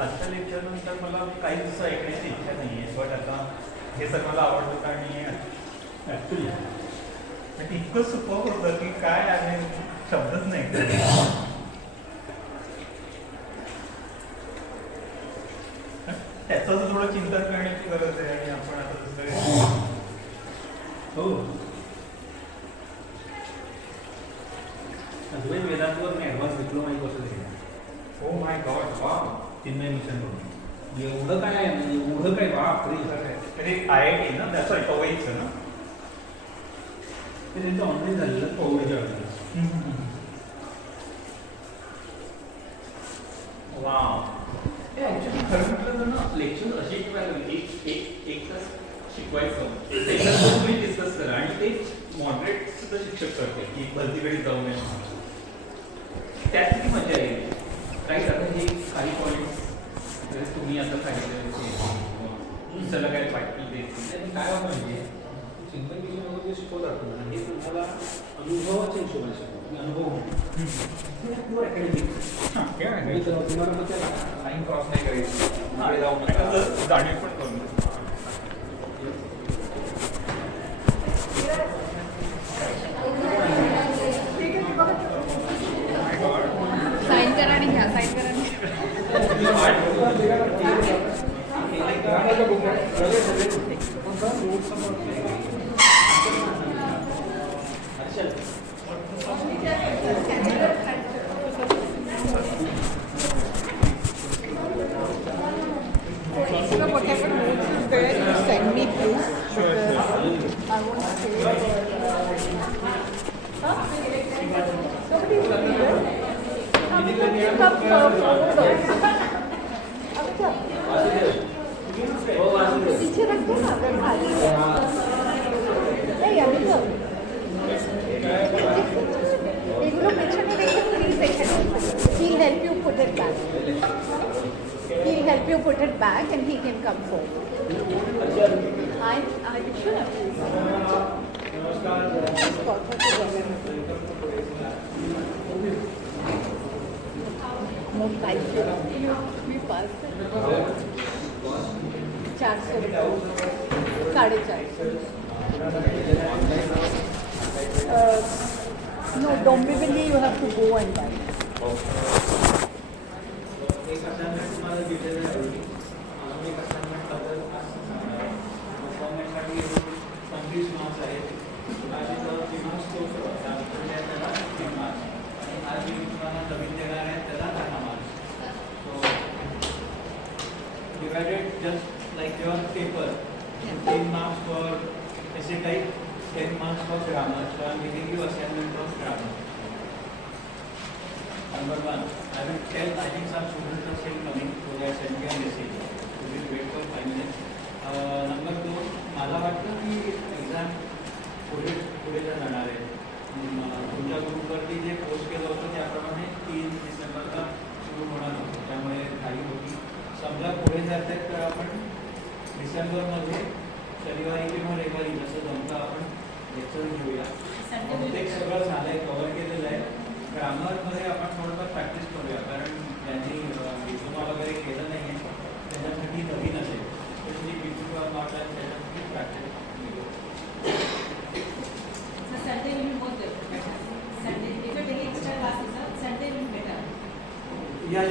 आजच्या लेक्चरनंतर मला काहीच ऐकण्याची इच्छा नाही आहे, बट आता हे सगळं मला आवडतं आणि ॲक्च्युली इतकं सुपर होतं की काय आहे शब्दच नाही. त्याचंच थोडं चिंतन करण्याची गरज आहे आणि आपण आता दुसरं हो अद्वैत वेदांतवर मी ॲडव्हान्स डिप्लोमा एक वर्ष दिला. हो माय गॉड वा चिन्मय मिशन करून एवढं काय आहे म्हणजे एवढं काय बाप रे. IIT ना त्याचं पवईचं ना ते त्यांचं ऑनलाईन झालेलं पवईच्या वेळेला. वा ॲक्च्युली खरं म्हटलं तर ना लेक्चर असे शिकवायला एक तास शिकवायचं त्याच्यात तुम्ही डिस्कस करा आणि ते मॉडरेट सुद्धा शिक्षक करते की भरती वेळी जाऊ नये. त्यात किती मजा येईल काही आता हे काही पॉईंट्स तुम्ही आता सांगितले त्याला काय प्रॅक्टिकल देतील त्यांनी काय म्हणजे चिंतन केल्यामध्ये जे शिकवतात हे तुम्हाला अनुभवाच्या हिशोबाने शिकवतात अनुभव प्युअर अकॅडमिक तुम्हाला मग लाईन क्रॉस नाही करायची जाऊन जाणीव पण करून साइन करा आणि घ्या साइन करा So whatever notes is there, you send me please. I want to say. Somebody will be there. पीछे रख दो ना अगर खाली नहीं अभी तो एगुलो पेছনে রেখে প্লিজ এখানে he'll help you put it back. He'll help you put it back and he can come forward. I should have. Most likely we passed. 400 450. No, Dombivli you have to go and buy. एक assignment तुम्हाला दिलेलं आहे एक assignment परफॉर्मन्ससाठी 25 marks आहेत आणि जर 3 marks तो त्याला 3 मार्क्स आणि आज मी तुम्हाला नवीन देणार आहे त्याला 10 marks so divided just like your paper 15 marks for ऐसे type 10 marks for grammar so I am giving you assignment of grammar. Number 1, I will tell, I think some students are still coming, so they are sending me a message. We will wait for 5 minutes. Number 2, मला वाटतं की exam पुढे जाणार आहे. तुमच्या ग्रुपवरती जे post केलं होतं त्याप्रमाणे 3 डिसेंबरला सुरू होणार होतं, त्यामुळे काही होती. समजा पुढे जात आहेत तर आपण डिसेंबरमध्ये शनिवारी किंवा रविवारी जसं जमतं आपण लेक्चर घेऊया. बहुतेक सगळं झालं आहे, कव्हर केलेलं आहे. ग्रामरमध्ये आपण थोडंफार प्रॅक्टिस करूया कारण ज्यांनी डिप्लोमा वगैरे केलं नाही आहे त्याच्यासाठी नवीन असेल स्पेशली पीपल नॉट आहे त्याच्यासाठी practice Sunday will be more better. Sunday if you take extra classes Sunday will be better. या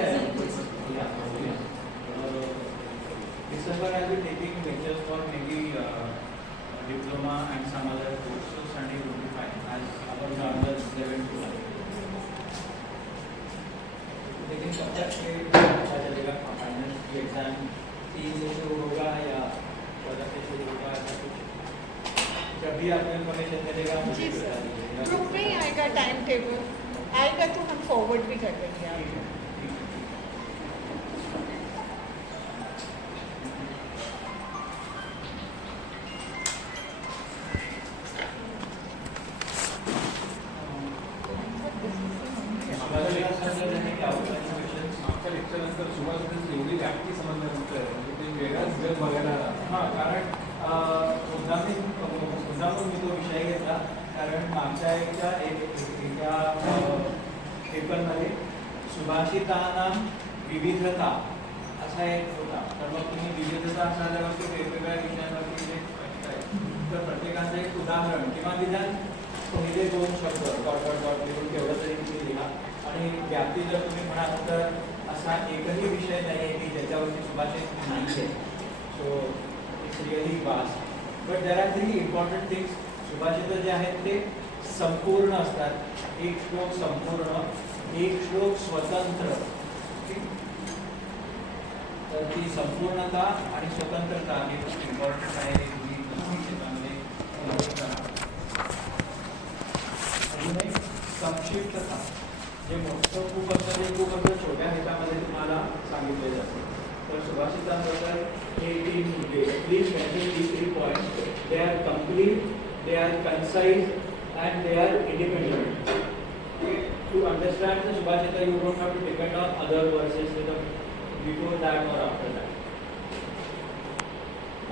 December I will taking lectures for maybe diploma and some other course so Sunday will be fine आज आपण normal 7 to 9 लेकिन कब तक ये अच्छा चलेगा final की एग्जाम 3 से शुरू होगा या 14 से शुरू होगा ऐसा कुछ जब भी आपको इन्फॉर्मेशन मिलेगा मुझे बता दीजिएगा. ग्रुप में ही आएगा टाइम टेबल आएगा तो हम फॉरवर्ड भी कर देंगे आपको. एवढी व्याप्ती समजणार म्हणजे ते वेगळाच जग बघायला. हां कारण मुद्दाम मी तो विषय घेतला कारण मागच्या एका पेपरमध्ये सुभाषितानां विविधता असा एक होता. तर मग तुम्ही विविधता असल्यावरती वेगवेगळ्या विषयांवरती जे तर प्रत्येकाचं एक उदाहरण किंवा निदान पहिले 2 शब्द डॉट डॉट डॉट लिहून तेवढं तरी तुम्ही लिहा. आणि व्याप्ती जर तुम्ही म्हणाल तर असा एकही विषय नाही आहे की ज्याच्यावरती सुभाषित नाही आहे. So it's really vast. But there are 3 important things. सुभाषित जे आहेत ते संपूर्ण असतात. एक श्लोक संपूर्ण, एक श्लोक स्वतंत्र. तर ती संपूर्णता आणि स्वतंत्रता हे खूप इम्पॉर्टंट आहे. तुम्ही नक्कीच त्याच्यामध्ये नोट करा. अजून एक संक्षिप्तता, जे मोठं खूप असतं ते खूप असं छोट्या ह्याच्यामध्ये तुम्हाला सांगितले जाते. तर सुभाषितांबद्दल हे 3 मुद्दे. Please mention these 3 points. They are complete, they are concise and they are independent. To understand the Subhashita, you don't have to depend on other verses before that or after that.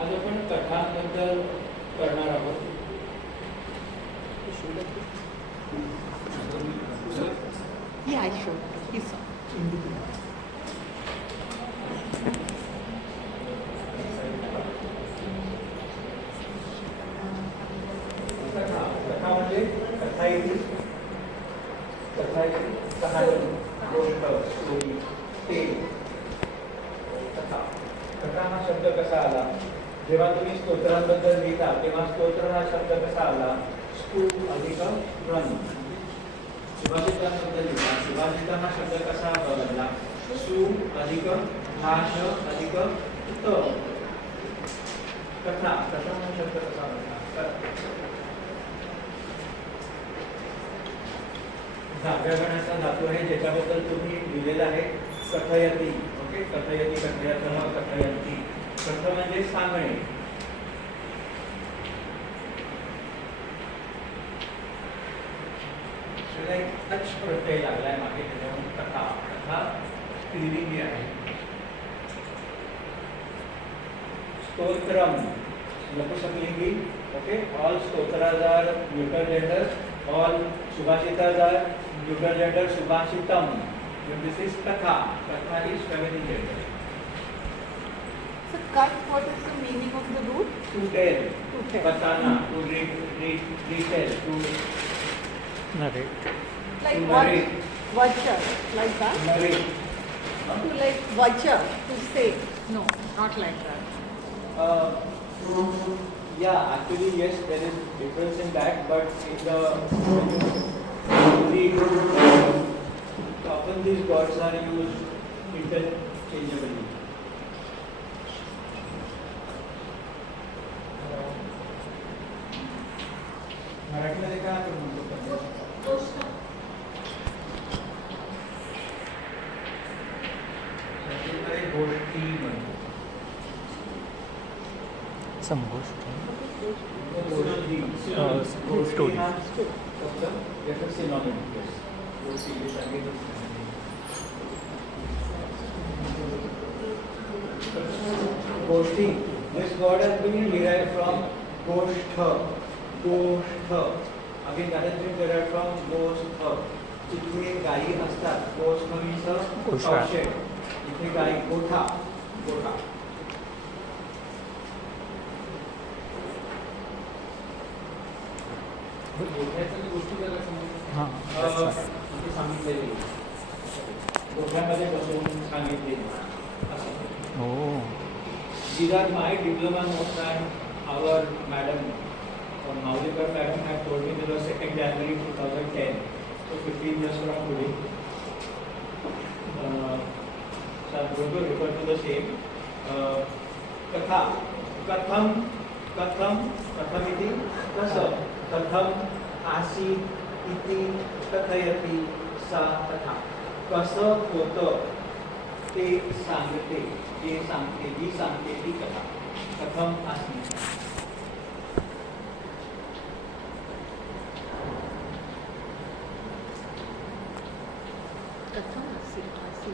आज आपण कथांबद्दल करणार आहोत. Yeah, I should. He saw. कथा म्हणजे कथा येतील कहाणी गोष्ट स्टोरी ते कथा. कथा हा शब्द कसा आला? जेव्हा तुम्ही स्तोत्रांबद्दल लिहिता तेव्हा स्तोत्र हा शब्द कसा आला? स्तू अधिक रन. सुभाषितांबद्दल लिहिता सुभाषित हा शब्द कसा बदलला? सु अधिक भाष अधिक त. कथा हा शब्द कसा बदलला? व्याकरणाचा धातू आहे ज्याच्याबद्दल तुम्ही लिहिलेलं आहे कथयती. ओके, कथयती कथयतः कथयंती. कथ म्हणजे सांगणे. टच प्रत्यय लागलाय मागे त्याच्यामुळे कथा. कथा स्त्रीलिंगी आहे. स्तोत्रम नपुंसकलिंगी. ओके, ऑल स्तोत्राज are neutral gender. All subhashitas are neutral gender. Subhashitam. This is katha. Katha is feminine gender. So, cut, what is the meaning of the root? To tell. To tell. Katana. To retell. To narrate. Like to what? narrate. Vacha. Like that? Narrate. To like vacha. To say. No, not like that. Yeah, actually yes, there is difference in that, but in the often these words are used interchangeably. मराठीमध्ये काय आपण म्हणतो? गोष्टी म्हणतो. संगोष्ठी. Story. गोष्टी. This word has been derived from goshtha. Goshtha. Again, that has been derived from goshtha. जिथे गायी असतात, गोष्ठ means cowshed. इथे गायी गोठा. गोठा. सांगितलेली गोठ्यामध्ये बसवून सांगितले. These are my diploma notes and our madam, Maulikar madam had told me this was 2nd January 2010, so 15 years from today. So I'm going to refer to the same. Katha. Katham. Katham. Kathamiti. Kasa. Katham. Asi. Iti. Kathayati. Sa. Katha. कसं होतं ते सांगते. जे सांगते जी सांगते ती कथा. कथम आसी. कथम आसी. आसी.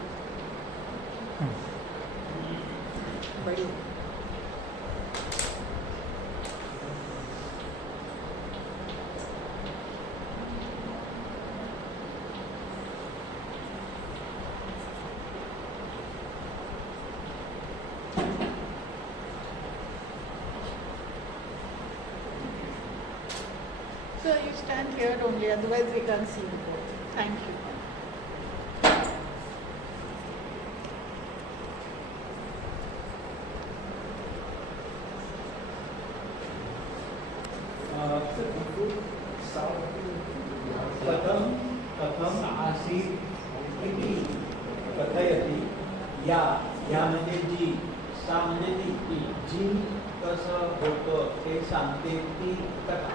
बड़ी. Sir, you stand here only, otherwise we can't see you. Thank you. कथम आसीत इति कथयति या म्हणजे जी सा म्हणजे ती जी कसं होतं ते सांगते ती कथा.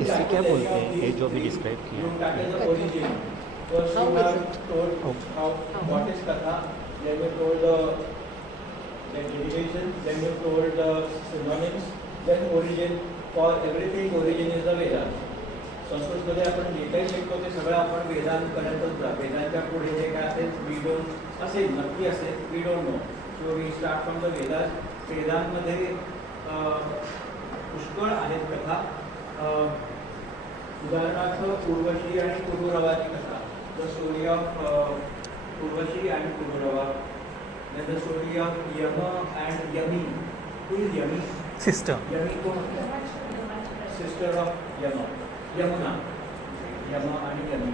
इससे क्या बोलते हैं ये जो अभी डिस्क्राइब किया? Origin first How you is have it? told Okay. what is katha, then you told the derivation, then you told the synonyms, then origin. For everything origin is the Vedas. संस्कृतमध्ये आपण जे काही शिकतो ते सगळं आपण वेदांपर्यंतच जा. वेदांच्या पुढे जे काय असेल वी डोंट असेल, नक्की असेल, we don't know. So we start from the Vedas. वेदांमध्ये पुष्कळ आहेत कथा. उदाहरणार्थ उर्वशी आणि पुरुरवाची कथा. द स्टोरी ऑफ उर्वशी आणि Pururava. then the story of Yama and Yami. Who is Yami? Sister. Yami कोण? Sister of Yama. Yamuna. Yama and Yami.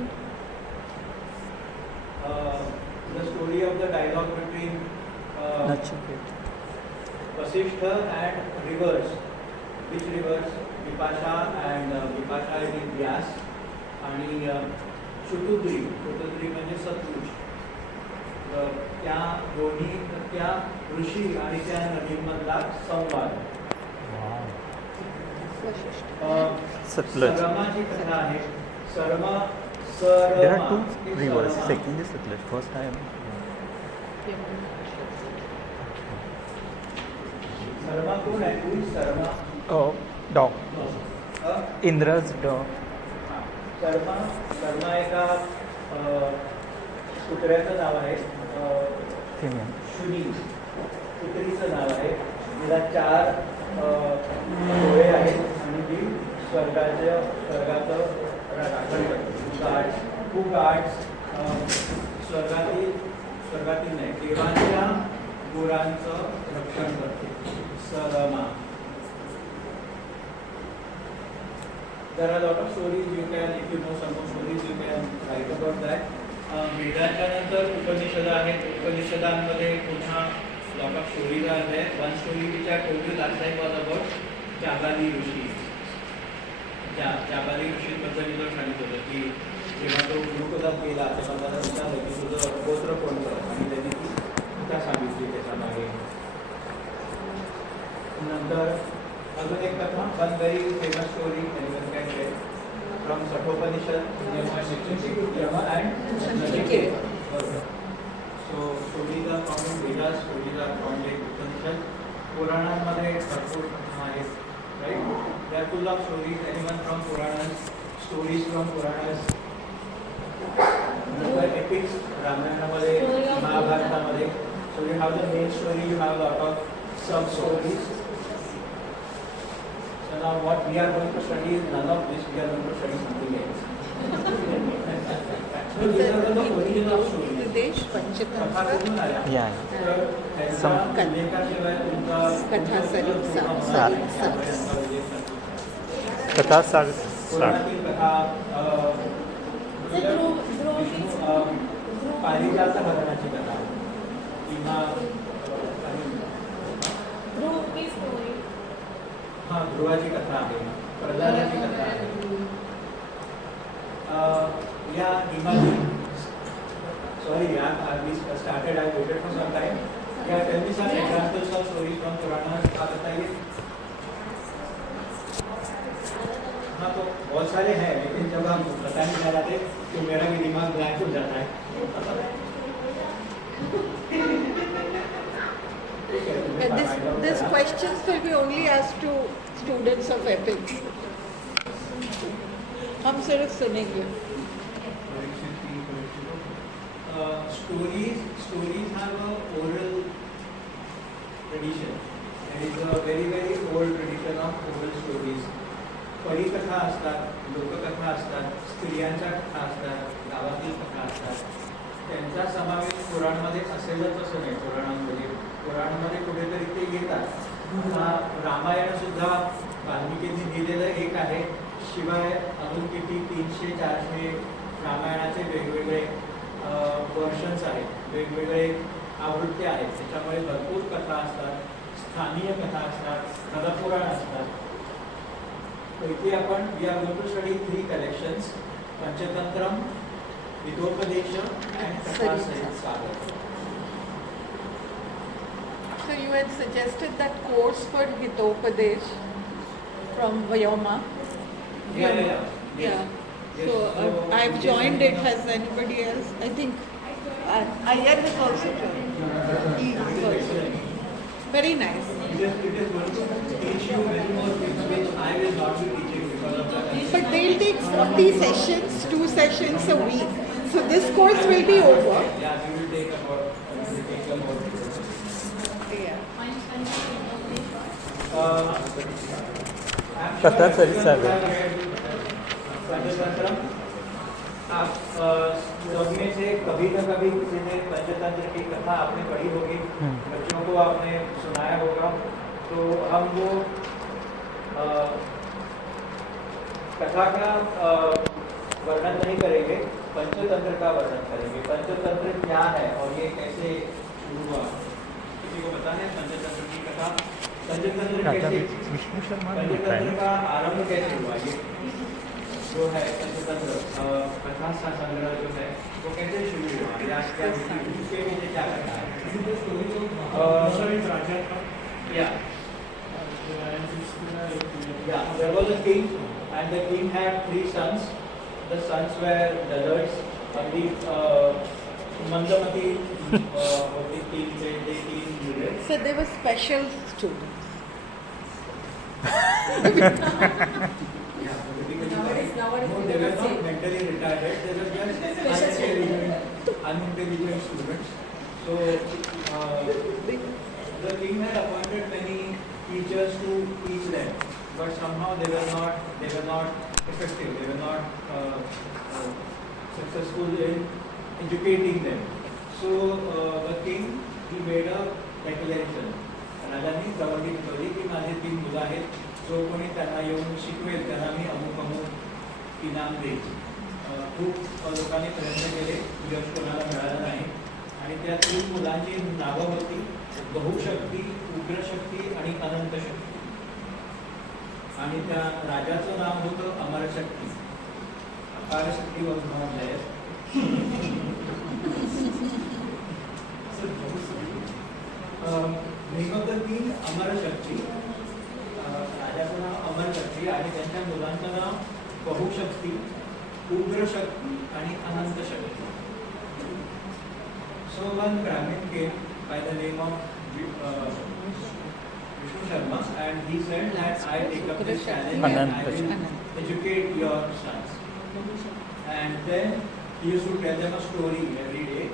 The story of the dialogue between Vasishtha and rivers. Which rivers? Vipasha and Vipasha is Vyas आणि Shutudri. Shutudri म्हणजे सतलुज. त्या दोन्ही त्या ऋषी आणि त्या नदीमधला संवाद. सतलज. सरमाची कथा आहे. Sarma There are two rivers. Second is Sutlej. First I am. Sarma कोण आहे? Who is Sarma? Oh, dog. Indra's dog. Sharma एका कुत्र्याचं नाव आहे. Female. शुनी कुत्रीचं नाव आहे. तिला 4 डोळे आहेत आणि ती स्वर्गाचं राखण करते. खूप गार्ड्स स्वर्गातील नाही, देवांच्या गुरांचं रक्षण करते. Sarma. There are a lot of stories you can, if you know some more stories, you can write about that. वेदांच्या नंतर उपनिषद आहेत. उपनिषदांमध्ये पुन्हा lot of stories आहेत. One story which I told you last time was about Jabali ऋषी. जाबाली ऋषीबद्दल मी सांगितलं होतं की जेव्हा तो गुरुकुलात गेला तेव्हा त्याला विचारलं की तुझं गोत्र कोणतं, आणि त्यांनी ती कथा सांगितली त्याच्यामागे. नंतर अजून एक कथा, one very famous story from Kathopanishad, Yama and Nachiketa. So stories are from Vedas, stories are from Upanishad. पुराणांमध्ये भरपूर आहेत, right. They are full of stories. Anyone from Puranas, stories from Puranas. नंतर एपिक्स, रामायणामध्ये, महाभारतामध्ये. So you have the main story, you have lot of sub stories. So now what we are going to study is none of this. We are going to study something else. So these are the origin of stories. देश पंचतंत्र कथा कुठून आल्या? Yeah. तर त्यांच्या उल्लेखाशिवाय तुमचा कथा सरित्सा. कथा साग. पुराणातील कथा, पारिजात हरणाची कथा किंवा ध्रुवाची कथा आहे, प्रल्हादाची कथा आहे. या Himalaya, sorry we started, I waited for some time. Yeah, tell me some examples of stories from Purana. आप बताइए. हाँ, तो बहुत सारे हैं, लेकिन जब हम बताने जा रहे थे तो मेरा भी दिमाग ब्लैंक हो जाता है. This questions will be only asked to students of epics. हम सिर्फ सुनेंगे. Stories have a oral tradition. There is a very very old tradition of oral stories. परिकथा असतात, लोककथा असतात, स्त्रियांच्या कथा असतात, गावातील कथा असतात. त्यांचा समावेश पुराणमध्ये असेलच असं नाही. पुराणांमध्ये कुठेतरी ते येतात, रामायण सुद्धा वाल्मिकींनी लिहिलेलं एक आहे. शिवाय अजून किती 300-400 रामायणाचे वेगवेगळे वर्षन्स आहेत, वेगवेगळे आवृत्त्या आहेत. त्याच्यामुळे भरपूर कथा असतात, स्थानीय कथा असतात, कथापुराण असतात. पैकी आपण we are going to study 3 collections, Panchatantram, Hitopadesha and Katha Sarit Sagar. So you had suggested that course for Hitopadesh from Vyoma. Yeah. Yeah. Yes. So I've joined it. Has anybody else? I think Iyer has also joined. He is also. Very nice. It is going to teach you many more things which I will not be teaching because of that. But they'll take 40 sessions, 2 sessions a week. So this course will be over. Yeah, we will take about Yeah. कथा सहित सागर. पंचतंत्र आप सब में से कभी न कभी किसी ने पंचतंत्र की कथा आपने पढ़ी होगी, बच्चों को आपने सुनाया होगा. तो हम वो कथा का वर्णन नहीं करेंगे, पंचतंत्र का वर्णन करेंगे. पंचतंत्र क्या है और ये कैसे शुरू हुआ, किसी को पता है पंचतंत्र की कथा? पंचतंत्र राजा कैसे, विष्णु शर्मा ने पंचतंत्र बताया. का आरंभ कैसे हुआ, ये जो है पंचतंत्र कथा सा संग्रह जो है वो कैसे शुरू हुआ, या क्या उसके पीछे क्या करना है? Yeah, there was a king and the king had 3 sons. The sons were dullards. Only Mandamati of the king, they king needed. So they were special students. Nowadays No, they were not mentally retarded. They were just unintelligent students. So the king had appointed many teachers to teach them, but somehow they were not effective. They were not successful in educating them. So the king, he made a declaration. राजांनी प्रबंधी ठेवली की माझे 3 मुलं आहेत, जो कोणी त्यांना येऊन शिकवेल त्यांना मी अमुक अमुक इनाम देईल. खूप लोकांनी प्रयत्न केले, यश कोणाला मिळालं नाही. आणि त्या 3 मुलांची नावं होती बहुशक्ती, उग्रशक्ती आणि अनंत शक्ती. आणि त्या राजाचं नाव होतं अमरशक्ती. अपार शक्ती was not there. Name of the king Amarshakti. राजाचं नाव अमरशक्ती आणि त्यांच्या मुलांचं नाव बहुशक्ती, उग्रशक्ती आणि अनंत शक्ती. So one Brahmin came by the name of Vishnu Sharma, and he said that I take up this challenge and I will educate your sons. And then he used to tell them a story every day,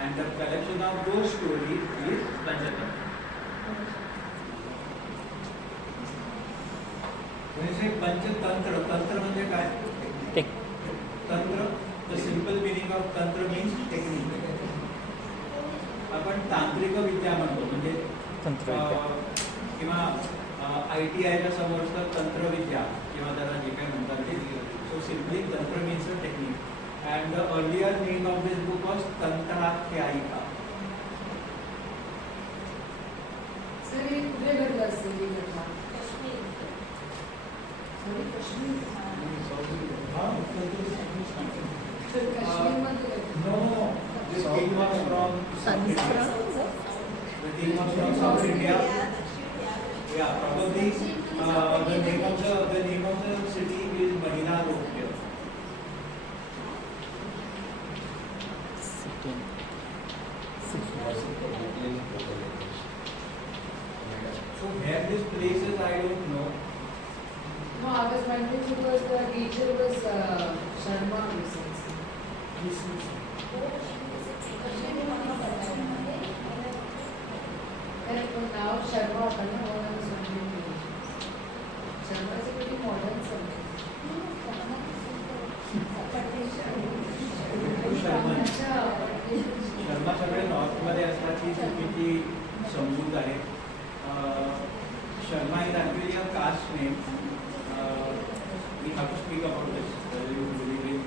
and the collection of those stories is Panchatantra. When you say Panchatantra, tantra म्हणजे काय? तंत्र, the simple meaning of tantra means technique. आपण तांत्रिक विद्या म्हणतो, म्हणजे किंवा ITIच्या समोर असतं तंत्रविद्या किंवा त्याला जे काही म्हणतात ते. So simply tantra means a technique. And the earlier name of this book was Tantrakhyayika. No, this king was from South India. The king was from South India. Yeah, probably the name of the city is Manila Lokya. So where this place is, I don't know. No, I was wondering because the teacher was Sharma and now Sharma opened the whole I was wondering. Sharma is a pretty modern subject. Sharma सगळे नॉर्थमध्ये असतात ही चुकीची समजूत आहे. Sharma is actually a caste name. We have to speak about this, whether you believe in,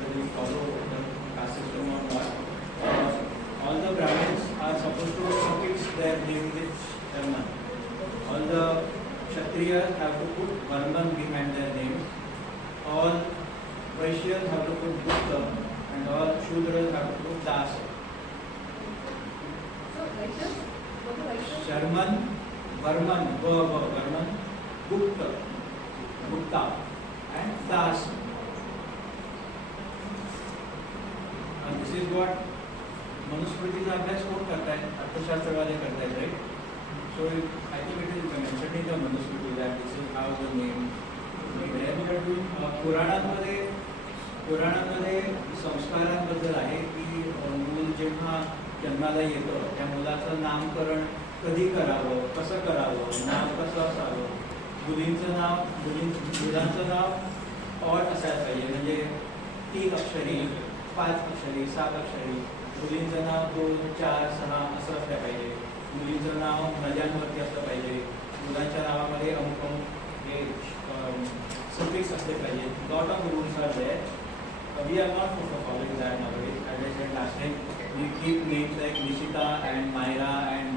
whether you follow the caste system or not. All the Brahmins are supposed to suffix their name with Sharma. All the Kshatriyas have to put Varman behind their name. All Vaishyas have to put Gupta, and all Shudras have to put Das. Sharman, Varman, Varman, Gupta, and Das. And this is what मनुस्मृतीचा अभ्यास कोण करतायत? अर्थशास्त्रवाले करतायत, right? So I think it is mentioned in the Manusmriti that this is how the name. पुराणांमध्ये संस्कारांबद्दल आहे की मूल जेव्हा जन्माला येतं त्या मुलाचं नामकरण कधी करावं, कसं करावं, नाव कसं असावं, मुलांचं नाव ऑड असायला पाहिजे, म्हणजे 3 अक्षरी, 5 अक्षरी, 7 अक्षरी. मुलींचं नाव 2, 4, 6 असं असलं पाहिजे. मुलींचं नाव नद्यांवरती असलं पाहिजे. मुलांच्या नावामध्ये अमुक हे सफिक्स असले पाहिजे. Lot of rules are there. We are not following that nowadays. As I said last time, we keep names like Nishita and Myra and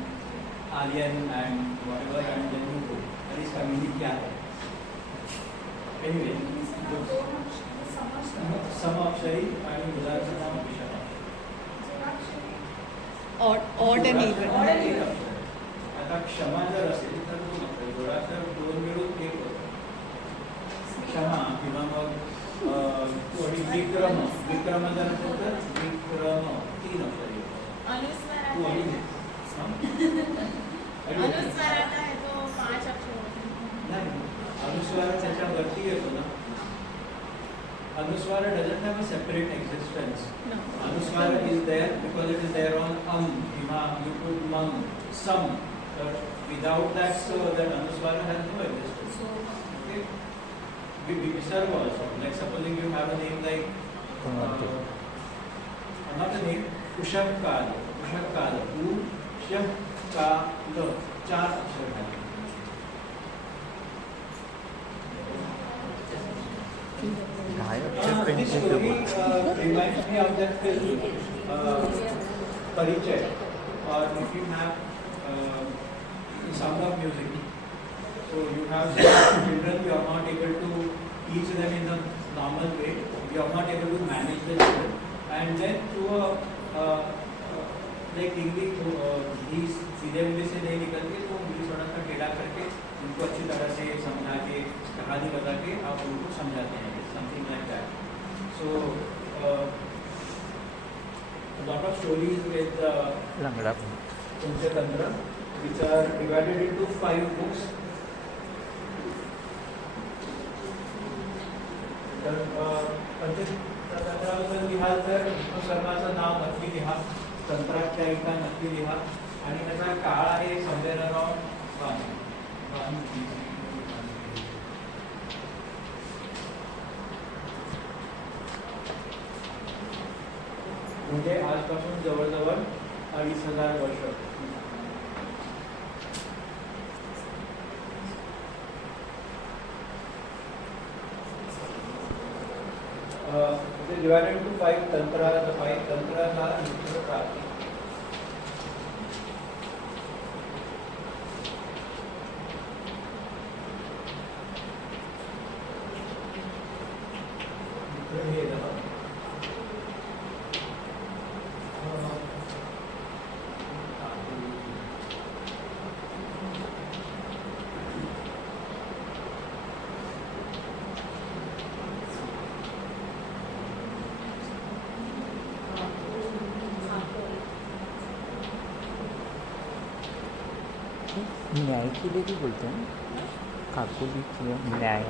Aryan and whatever, and then you go. That is community क्या है? Anyway, समाक्षरी आणि मुलाचं नाव Vishakha. Odd and even. आता क्षमा जर असेल तर 2 अक्षर, जोडाक्षर 2 मिळून 1 होतं. क्षमा किंवा मग विक्रम जर असेल तर विक्रम 3 अक्षर येतो. नाही, अनुस्वार त्याच्यावरती येतो ना. अनुस्वार doesn't have a separate existence. No. Anuswara is there because it is there on किंवा you put mang, some. Without that, that Anuswara has no existence. Okay? Visarga also. Like supposing you have a name like, not a name, Ushakal. U-Shak-Ka-L. 4 अक्षर है. This story reminds me of that film, Parichay, or if you have Sound of Music. So you have some children, you are not able to teach them in a normal way, you are not able to manage the children, and then through a like English, सीधे उंगली से नहीं निकलती, तो उंगली थोड़ा सा टेढ़ा करके उनको अच्छी तरह से समझा के, कहानी बता के आप उनको समझाते हैं, something like that. So a lot of stories with Panchatantra, which are divided into 5 books. पंचतंत्राबद्दल लिहाल तर शर्माचं नाव नक्की लिहा, तंत्राख्यायिका नक्की लिहा, आणि त्याचा काळ आहे समवेअर अराउंड 1. म्हणजे आजपासून जवळजवळ 2,500 वर्ष. divided into 5 tantras. The 5 tantras are Mitra Prapti. न्याय के लिए भी बोलते हैं काकुली किया न्याय.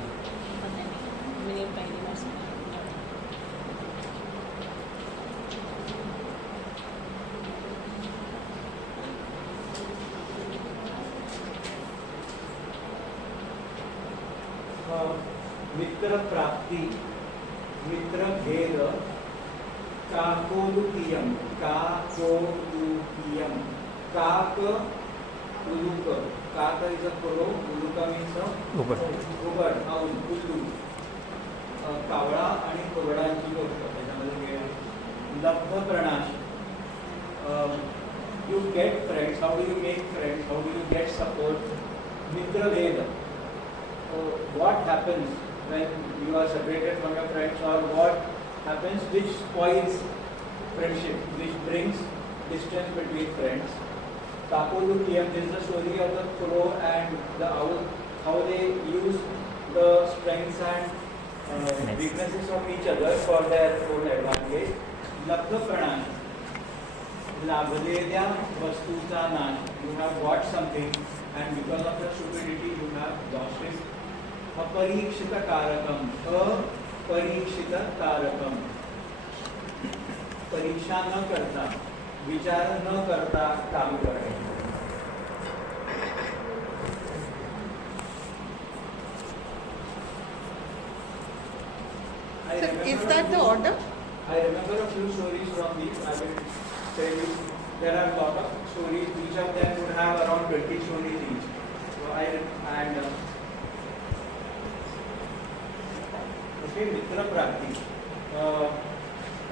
मित्र प्राप्ति, मित्र भेद, काकोलुकीयम, काकोलुकीयम, काक Uluk Kaka is a crow, Uluka means a Ubad. ubad, owl, ullu. कावळा आणि कोरडांची गोष्ट त्याच्यामध्ये लब्ध प्रणाश. You get friends. How do you make friends? How do you get support? Mitra Veda. What happens when you are separated from your friends, or what happens which spoils friendship, which brings distance between friends? Kapolukiyam, this is the story of the crow and the owl, how they use the strengths and weaknesses of each other for their own advantage. Labdha pranash. लाभलेल्या वस्तूचा नाश. You have bought something and because of your stupidity you have lost it. अपरीक्षित कारकम. अपरीक्षित कारकम. परीक्षा न करता, विचार न करता काम करणे. So is that the order? I remember a few stories from these. I will tell you. There are a lot of stories. Each of them would have around 20 stories each. So okay, Mitra Prapti.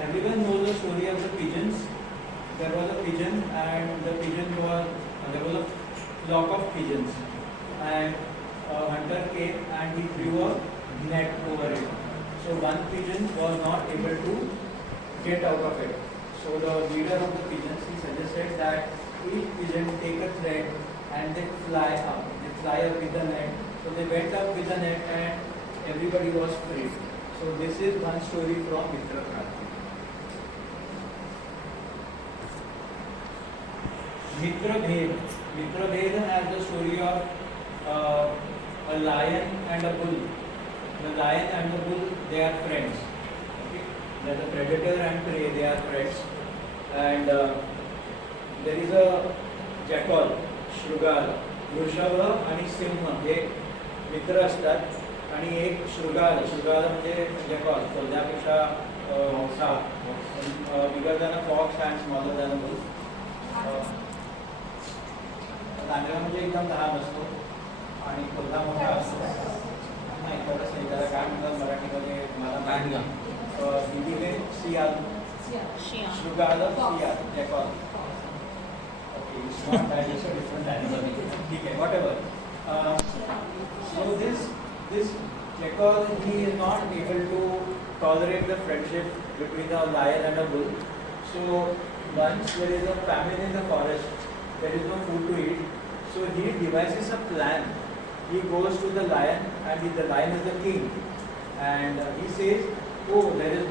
Everyone knows the story of the pigeons. There was a pigeon, and the pigeon there was a flock of pigeons, and a hunter came and he threw a net over it. So one pigeon was not able to get out of it. So the leader of the pigeons, he suggested that each pigeon take a thread and they fly up. They fly up with the net. So they went up with the net and everybody was free. So this is one story from Mitra Prapti. Mitra Bhed. Mitra Bhed has the story of a lion and a bull. The lion and the bull, they are friends. Okay? They are the predator and prey, they are friends. And there is a jackal, Shrugal, Vrishabha आणि सिंह हे मित्र असतात आणि एक शृगाल म्हणजे jackal, so त्यापेक्षा bigger than a fox and smaller than a bull. लांडगा म्हणजे एकदम लहान असतो आणि कोल्हा मोठा असतो. नाही खरंच नाही, त्याला काय म्हणतात मराठीमध्ये मला लांडगा. हिंदीमध्ये सियाल, शृगाल, सियाल, जॅकॉल. Okay, it's not that, it's a different animal. ठीक आहे, whatever. So this jackal, he is not able to tolerate the friendship between a lion and a bull. So once there is a famine in the forest, there is no food to eat. So he devises a plan. He goes to the lion, and the lion is the king, and he says, "Oh, there is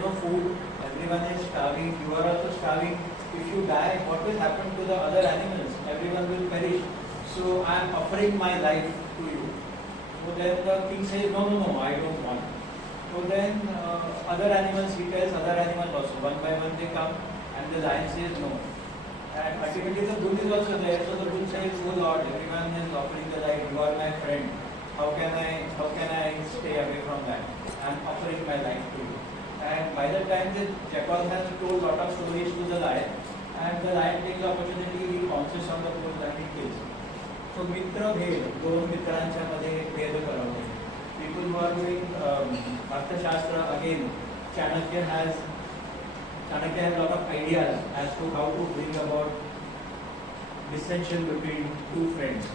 no food. Everyone is starving. You are also starving. If you die, what will happen to the other animals? Everyone will perish. So I am offering my life to you." So then the king says, "No, I don't want." So then other animals, he tells other animals also. One by one they come, and the lion says no. And ultimately the bull is also there. So the bull says, "Oh Lord, everyone is offering the life. You are my friend. How can I stay away from that? I am offering my life to you." And by the time the jackal has told lot of stories to the lion, and the lion takes the opportunity, he pounces on the bull and he kills. So Mitra Bhed, दोन मित्रांच्या मध्ये भेद करवणे. People who are doing Arthashastra, again, Chanakya has a lot of ideas as to how to bring about dissension between two friends.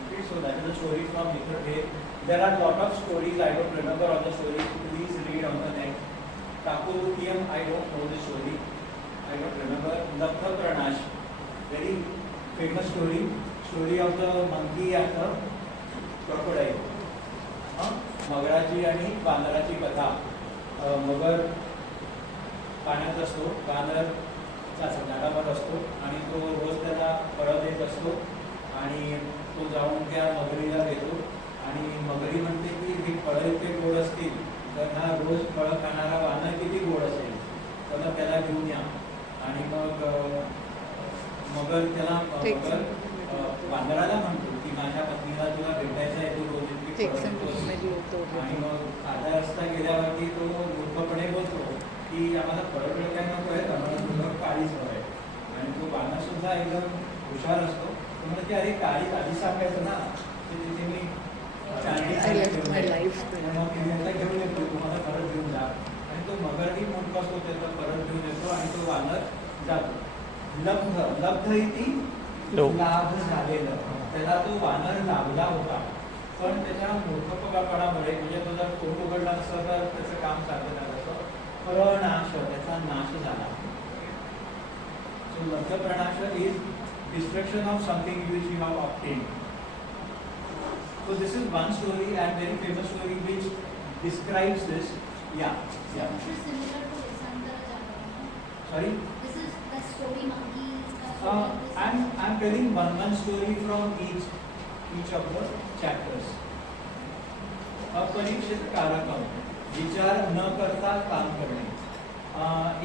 Okay, so that is the story from Mitra Bhed. There are a lot of stories. I don't remember all the stories. Please read on the net. Kapolukiyam, I don't know the story. I don't remember. Labdha Pranash, very famous story. Story of the monkey and the crocodile. मगराची आणि बांदराची कथा. मगर पाण्यात असतो, बांदर झाडावर असतो आणि तो रोज त्याला फळं देत असतो आणि तो जाऊन त्या मगरीला देतो आणि मगरी म्हणते की ही फळं इतके गोड असतील तर हा रोज फळं खाणारा वानर किती गोड असेल, तर त्याला घेऊन या. आणि मग मगर वानराला म्हणतो की माझ्या पत्नीला तुला भेटायचं आहे, तू रोज इतकी फळं देतोस. आणि मग आधा रस्ता गेल्यावरती तो मूर्खपणे बोलतो की आम्हाला फळं काय नको आहेत, आम्हाला तुला काळीच हवं आहे. आणि तो वानर सुद्धा एकदम हुशार असतो म्हणजे ते अरे काळी आधी सांगायचं ना ते तिथे मी चांदी I left घेऊन my आहे. life आणि मग मी म्हटलं घेऊन येतो तुम्हाला परत घेऊन जा आणि तो मगरही मोठा असतो त्याचा परत घेऊन येतो आणि तो वानर जातो लब्ध इति लाभ झालेलं त्याला तो वानर लाभला होता पण त्याच्या मूर्खपणामुळे म्हणजे तो जर तोंड उघडला असतं तर त्याचं काम चाललं झालं असतं प्रनाश त्याचा नाश झाला so Labdha pranash is destruction of something which you have obtained. So this is one story and very famous story which describes this. Yeah. This is similar to Alexander Jagana. Sorry. This is the story monkeys. I'm telling one story from each of the chapters. अपरीक्षित कारकम विचार न करता काम करणे.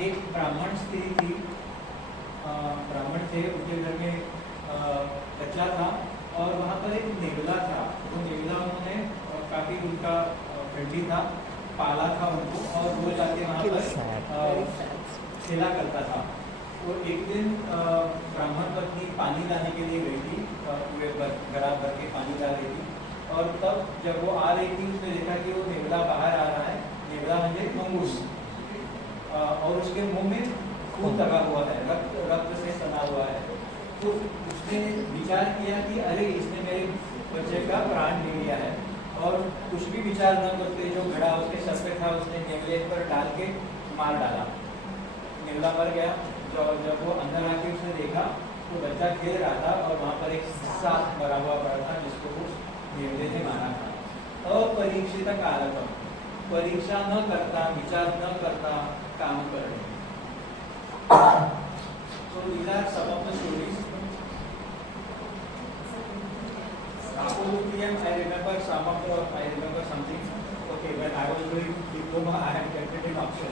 एक ब्राह्मण स्त्री थी ब्राह्मण थे उनके घर में बच्चा था और वहाँ पर एक नेवला था वो नेवला उन्होंने काफ़ी उनका फ्रेंडली था पाला था उनको और वो जाके वहाँ पर खेला करता था. तो एक दिन ब्राह्मण पत्नी पानी लाने के लिए गई थी कुएं गड़ा भर के पानी ला रही थी और तब जब वो आ रही थी उसने देखा कि वो नेवला बाहर आ रहा है. नेवला म्हणजे मंगूस और उसके मुंह में खून लगा हुआ है रक्त से सना हुआ है. तो उसने विचार किया कि अरे इसने मेरे बच्चे का प्राण ले लिया है और कुछ भी विचार न करते जो घड़ा उसके सर पे था उसने नेवले पर डाल के मार डाला. नेवला मर गया. जब वो अंदर आके उसने देखा तो बच्चा खेल रहा था और वहाँ पर एक सांप मरा हुआ पड़ा था जिसको उस नेवले ने मारा था. अपरीक्षित कारकम परीक्षा न करता विचार न करता काम करणे. So these are some of the stories. Apollopium, I remember some of the, I remember something. Okay, when I was doing diploma, I had kept it in option.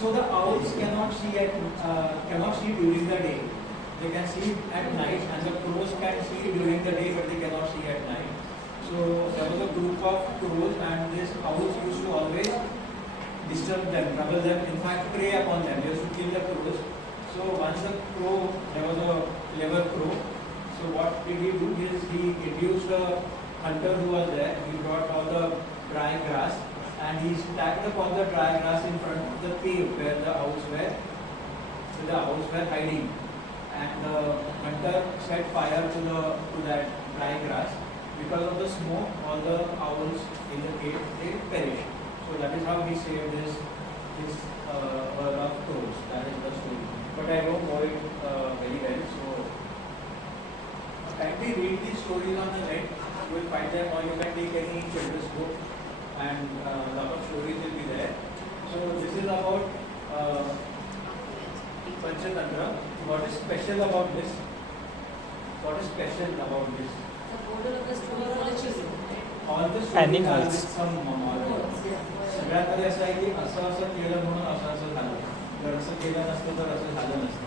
So the owls cannot see during the day. They can see at night, and the crows can see during the day, but they cannot see at night. So there was a group of crows, and these owls used to always disturb them, trouble them, in fact prey upon them. They used to kill the crows. So once the crow, there was a clever crow. So what did he do is he induced a hunter who was there. He brought all the dry grass and he stacked upon the dry grass in front of the cave where the owls were hiding. And the hunter set fire to that dry grass. Because of the smoke, all the owls in the cave they perished. So that is how he saved this herd of crows. That is the story. But I don't know it very well. So kindly read these stories on the net. You will find them, or you can take any children's book, and a lot of stories will be there. So this is about Panchatantra. What is special about this? What is special about this? The model of the story for the children. All the stories Animals. are with some moral. सगळ्यामध्ये असं आहे की असं केलं म्हणून असं झालं. जर असं केलं नसतं तर असं झालं नसतं.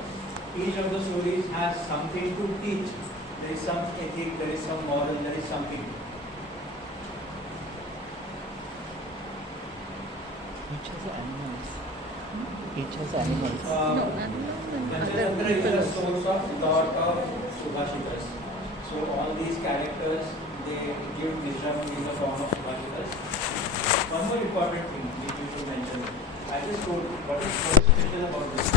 Each of the stories has something to teach. There is some ethic, there is some moral, there is something. Each has animals. Each has animals. Panchatantra is a source of thought of Subhashitas. So all these characters, they give wisdom in the form of Subhashitas. One more important thing which you should mention. I just told you what is special about this.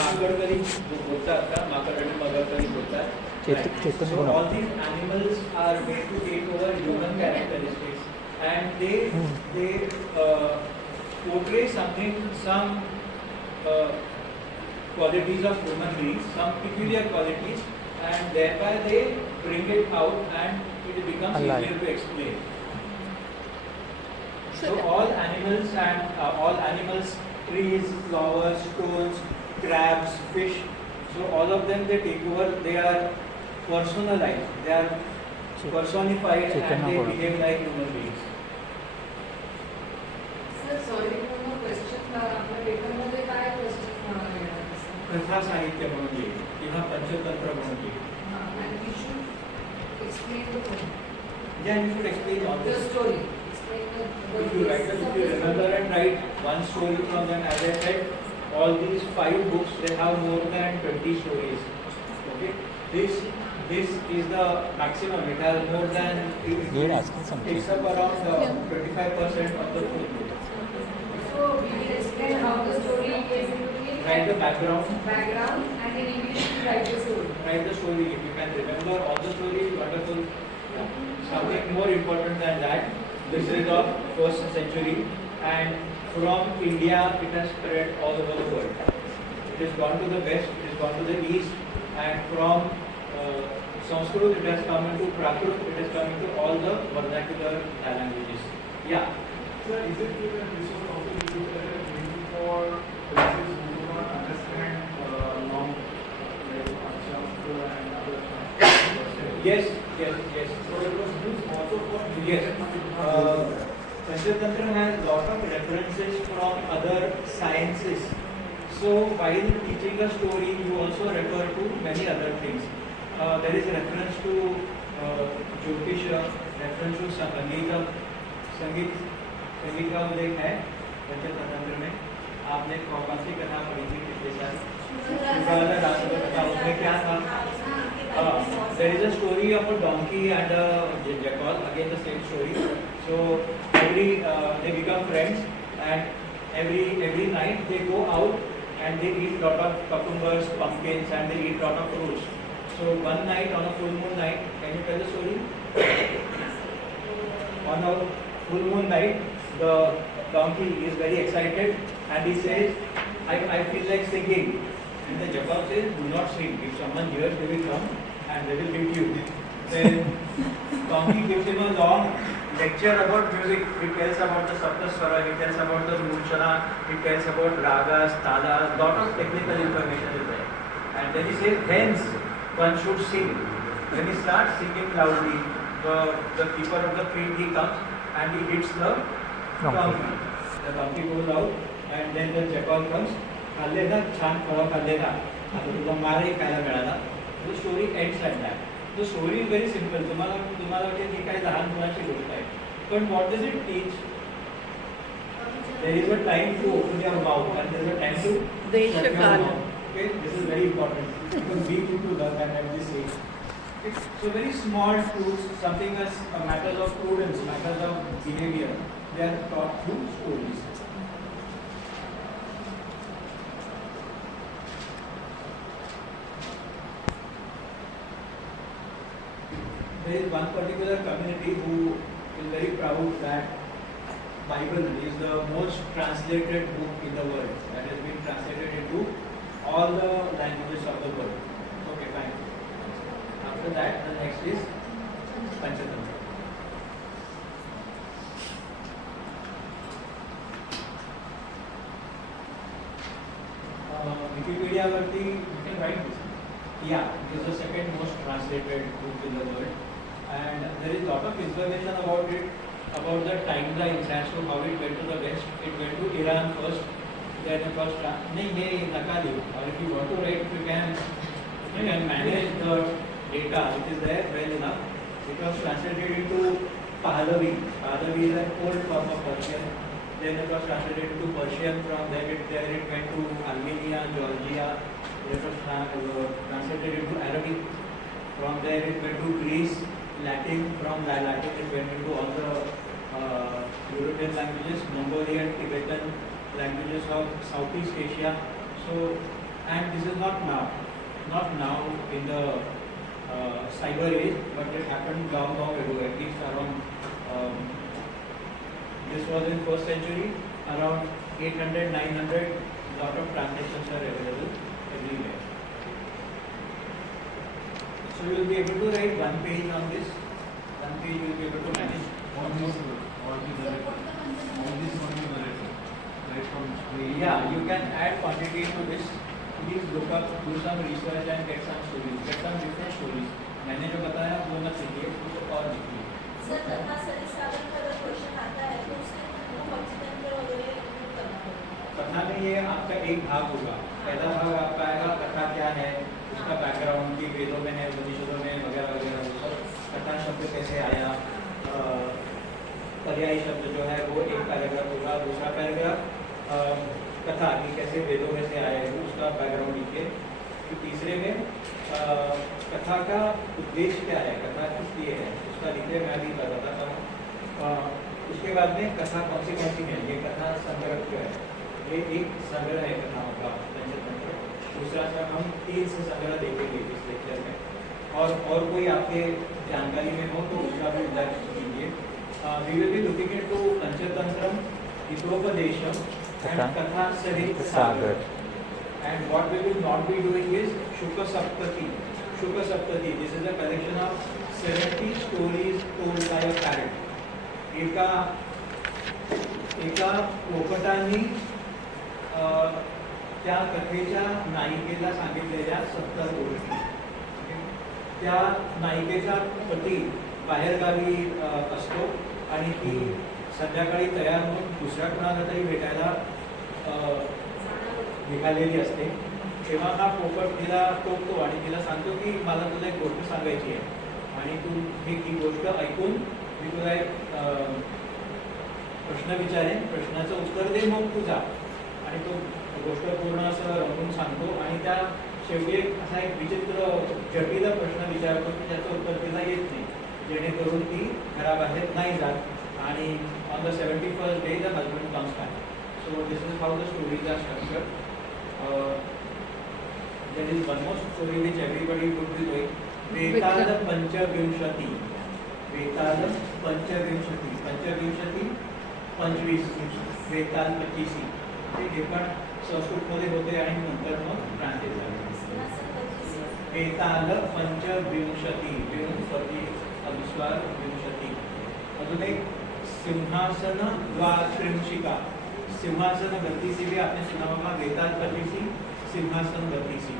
माकड़करी बोलतात का माकड़ मगरकरी बोलतात. चेतन So all these animals are made to take over human characteristics, and they portray some qualities of human beings, some peculiar qualities, and thereby they bring it out and it becomes easier to explain. So all animals, trees, flowers, stones, crabs, fish, so all of them they take over, they are personalized, they are personified and they behave like human beings. Sir, sorry for my question. आपल्या पेपरमध्ये काय question येणार? कथा साहित्य म्हणून येईल किंवा पंचतंत्र म्हणून येईल. And we should explain the point. Yeah, you should explain all The this. story. If you write them, if you remember and write one story from them, as I said, all these 5 books, they have more than 20 stories. Okay, this is the maximum. It has more than They are asking something. takes up around 25% of the full book. So we will explain how the story is in Write the background. and in English we write the story. Write the story. If you can remember all the stories, wonderful. Something more important than that. This is of 1st century, and from India it has spread all over the world. It has gone to the west, it has gone to the east, and from Sanskrit it has come into Prakrit, it has come into all the vernacular languages. Yeah. Sir, is it true that this was also used as a training for places who do not understand long, like Shastra and other Shastras? Yes. So it was used also for Yes. Panchatantra has lot of references from other sciences. So while teaching a story, you also refer to many other things. There is reference to Jyotisha, reference to संगीत का उल्लेख है पंचतंत्र में. आपने कौन सी कथा पढ़ी थी पिछले साल? उसमें क्या था? There is a story of a donkey and a jackal, again the same story. So they become friends, and every night they go out and they eat lot of cucumbers, pumpkins, and they eat lot of fruits. So one night on a full moon night, can you tell the story? On a full moon night, the donkey is very excited and he says, I feel like singing. And the jackal says, do not sing. If someone hears, they will come and they will hit you. Then donkey gives him a long lecture about music. He tells about the Saptaswara, he tells about the Murchana, he tells about ragas, talas, lot of technical information is there. And then he says, hence one should sing. When he starts singing loudly, the keeper of the field, he comes and he hits the donkey. The donkey goes out and then the jackal comes. खाल्लेला छान फळ खाल्लेला आता तुला मारही खायला मिळाला. The story ends like that. The story is very simple. तुम्हाला वाटेल की काय लहान मुलाची गोष्ट आहे. But what does it teach? There is a time to open your mouth and there is a time to shut your mouth. Okay, this is very important because we need to learn that at this age. Okay? So very small tools, something as matters of prudence, matters of behavior, they are taught through stories. There is one particular community who is very proud that Bible is the most translated book in the world, that has been translated into all the languages of the world. Okay, fine. After that, the next is Panchatantra. Wikipedia varti you can write this. Yeah, it is the second most translated book in the world, and there is a lot of information about it, about the timelines as to how it went to the west. It went to Iran first, then it was nahi nakali. Or if you want to write, you can manage the data. It is there well enough. It was translated into Pahlavi. Pahlavi is an old form of Persian. Then it was translated into Persian. From there it went to Armenia, Georgia. It was translated into Arabic. From there it went to Greece, Latin. From Latin it went into all the European languages, Mongolian, Tibetan languages of Southeast Asia. So, and this is not now in the cyber age, but it happened long ago, at least around, this was in 1st century, around 800, 900, lot of translations are available everywhere. So you will be able to write one page on this, one page you will be able to manage. Yeah, you can add quantity to this. Please look up, do some research and get some stories, get some different stories. मैंने जो बताया वो मत लिखिए, कुछ और लिखिए. Sir कथा सागर का अगर क्वेश्चन आता है तो उसके अंदर वो पंचतंत्र वगैरह include करना पड़ेगा. कथा में ये आपका एक भाग होगा. पहला भाग आपका आएगा कथा क्या है, उसका बैकग्राउंड की वेदों में है, उपनिषदों में वगैरह वगैरह. कथा शब्द कैसे आया, पर्यायी शब्द होगा। दूसरा पैराग्राफ कथा कि कैसे वेदों में से आए हैं, उसका बैकग्राउंड लिखिए। फिर तीसरे में कथा का उद्देश्य क्या है, कथा किस लिए है, उसका लिखिए। मैं भी बताता हूँ। उसके बाद में कथा कौन सी है, ये कथा संग्रह क्या है, ये एक संग्रह है कथाओं का पंचतंत्र। दूसरा हम 3 से संग्रह देखेंगे इस लेक्चर में। और कोई आपके जानकारी में हो तो उसका भी दर्ज कीजिए। We will be looking into Panchatantram, Hitopadesham and Katha Sarit Sagar. And what we will not be doing is Shuka Saptati. Shuka Saptati, this is a collection of 70 stories told by a parrot. एका पोपटाने त्या कथेच्या नायिकेला सांगितलेल्या 70 गोष्टी। त्या नायिकेचा पती बाहेरगावी असतो आणि ती संध्याकाळी तयार होऊन दुसऱ्या कुणाला तरी भेटायला निघालेली असते। तेव्हा हा पोपट तिला टोकतो आणि तिला सांगतो की मला तुला एक गोष्ट सांगायची आहे आणि तू ही गोष्ट ऐकून मी तुला एक प्रश्न विचारेन, प्रश्नाचं उत्तर दे, मग तू जा। आणि तो गोष्ट पूर्ण असं रंगून सांगतो आणि त्या शेवटी असा एक विचित्र जटिल प्रश्न विचारतो की त्याचं उत्तर तिला येत नाही, जेणेकरून ती घराबाहेर नाही जात। आणि on the 71st day the husband comes back. So this is how the stories are structured. there is one more story which everybody would be knowing, Vetal Panchavinshati. Vetal Panchavinshati, Panchavinshati 25, Vetal 25 हे पण संस्कृतमध्ये होते आणि नंतर मग translate झाले। वेताल पंचविंशती, विंशती अनुस्वार विंशती। अजून एक सिंहासन द्वात्रिंशिका, सिंहासन 32 भी आपने सुना होगा, वेताल 25, सिंहासन 32।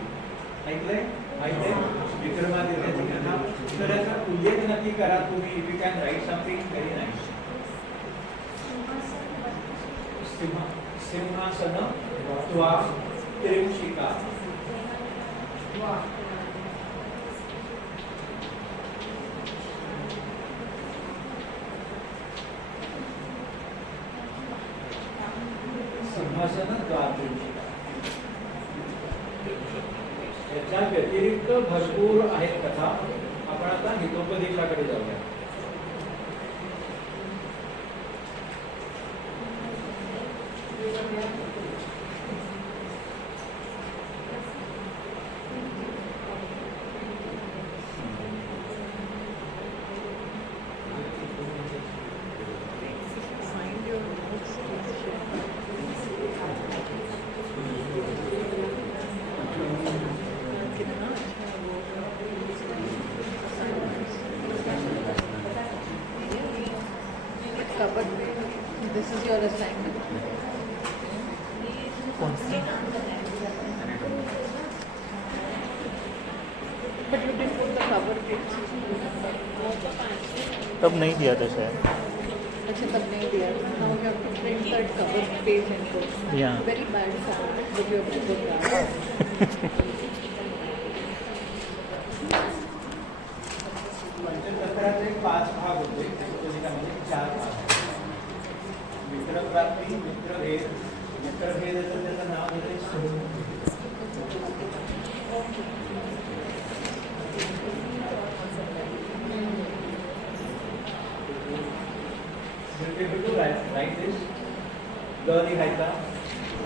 ऐकलंय? माहिती आहे विक्रमादित्याची कथा। तर याचा उल्लेख नक्की करा तुम्ही, if you can write something very nice. सिंहासन द्वात्रिंशिका, सिंहासन द्वात्रिंशिका। याच्या व्यतिरिक्त भरपूर आहेत कथा। आपण आता हितोपदेशाकडे जाऊया। This is your assignment. But you didn't put the cover page. तब नहीं दिया था शायद। अच्छा तब नहीं दिया। Now you have to print that cover page and go. Yeah. Very bad sound, but you have to put that. पंचतंत्राचे 5 भाग होते, त्यामध्ये 4 भाग आहेत। मित्रप्राप्ती, मित्रभेद, मित्रभेदाचं त्याचं नाव होतं राईट दिस ग लिहायचा,